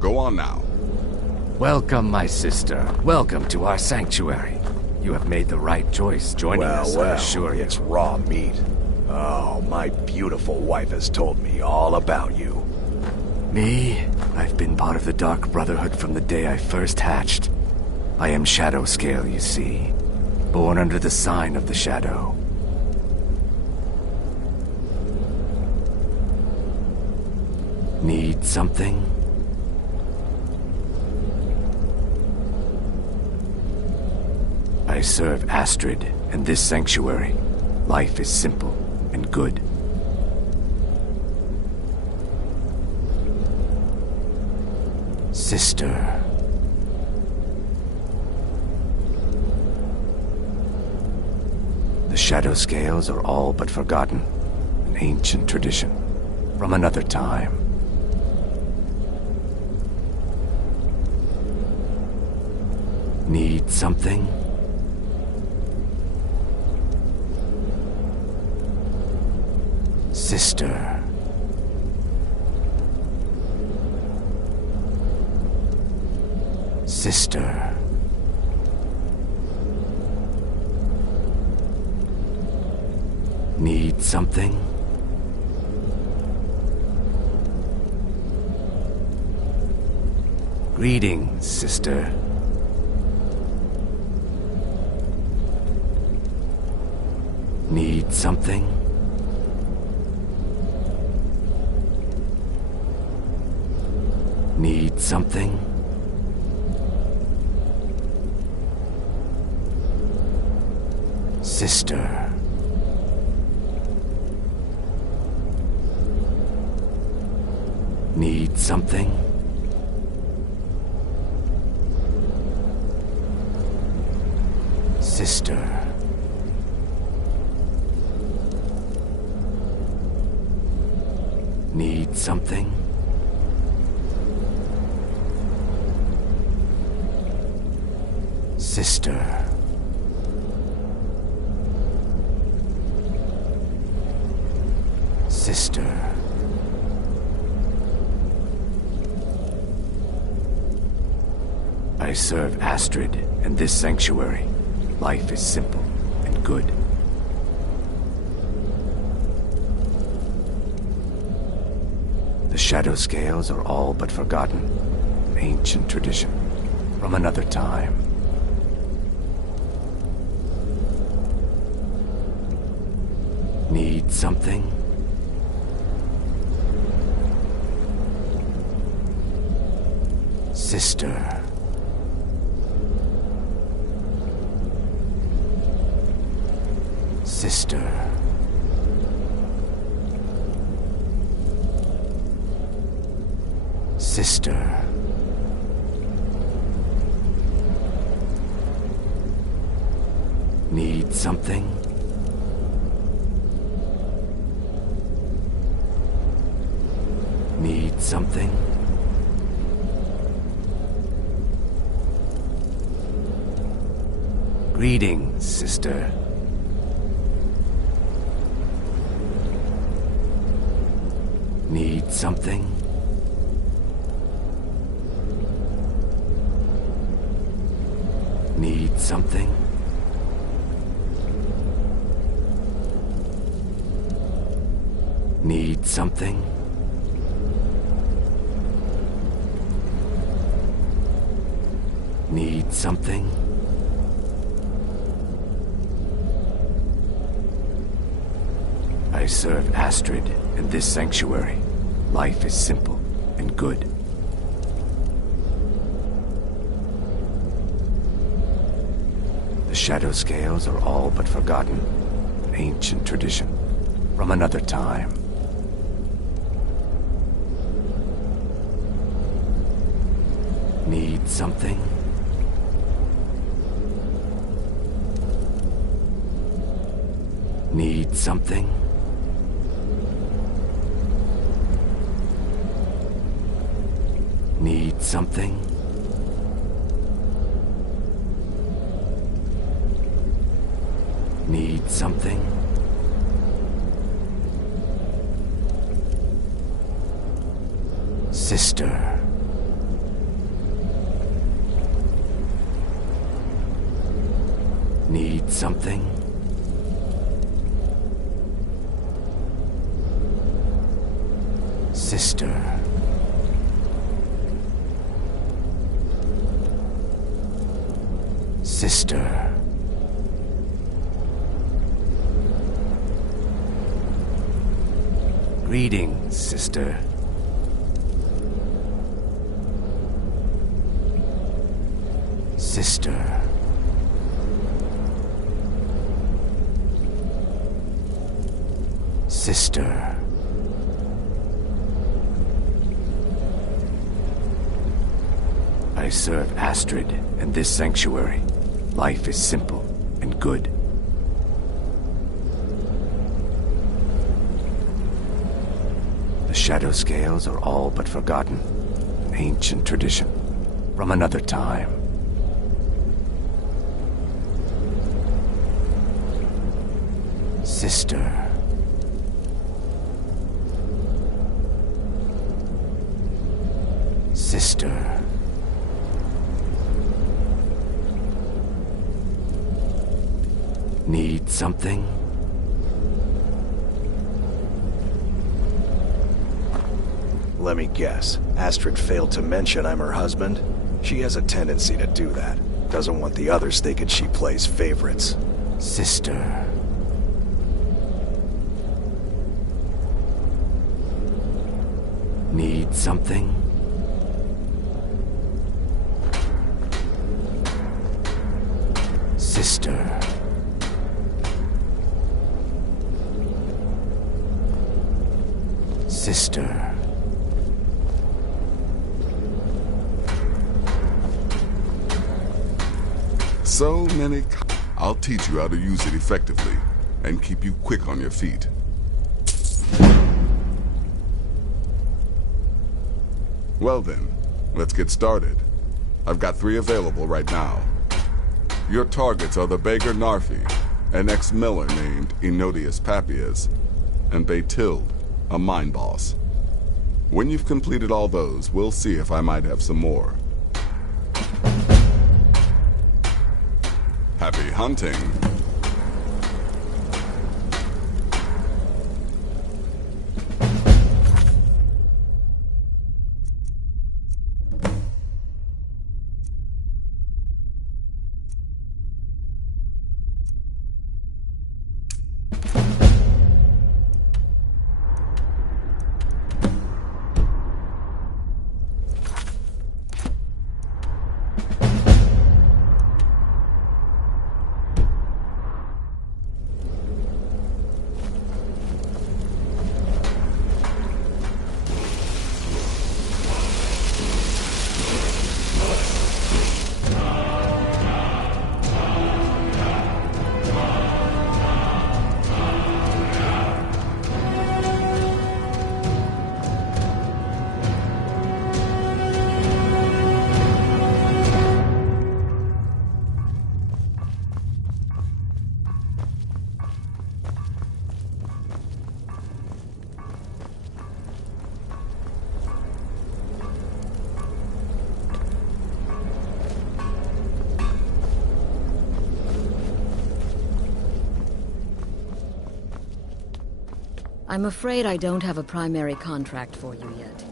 Go on now. Welcome, my sister. Welcome to our sanctuary. You have made the right choice joining us, I assure you. It's raw meat. Oh, my beautiful wife has told me all about you. Me? I've been part of the Dark Brotherhood from the day I first hatched. I am Shadow Scale, you see. Born under the sign of the Shadow. Need something? I serve Astrid and this sanctuary. Life is simple and good. Sister. The Shadow Scales are all but forgotten. An ancient tradition from another time. Need something? Sister. Sister. Need something? Greetings, sister. Need something? Need something? Sister. Need something? Sister. Need something? Sister. Sister. I serve Astrid and this sanctuary. Life is simple and good. The shadow scales are all but forgotten. An ancient tradition from another time. Need something? Sister. Sister. Sister. Need something? Need something? Greetings, sister. Need something? Need something? Need something? Need something? I serve Astrid and this sanctuary. Life is simple and good. The shadow scales are all but forgotten. An ancient tradition from another time. Need something? Need something? Need something? Need something? Sister. Need something? Sister. Sister. Greetings, sister. Sister. Sister. I serve Astrid and this sanctuary. Life is simple and good. shadow scales are all but forgotten. An ancient tradition from another time. Sister. Sister. Need something? Let me guess. Astrid failed to mention I'm her husband? She has a tendency to do that. Doesn't want the others thinking she plays favorites. Sister. Need something? Sister. Sister. So many. I'll teach you how to use it effectively and keep you quick on your feet. Well then, let's get started. I've got 3 available right now. Your targets are the beggar Narfi, an ex-miller named Enodius Papias, and Beytild, a mine boss. When you've completed all those, we'll see if I might have some more. Happy hunting. I'm afraid I don't have a primary contract for you yet.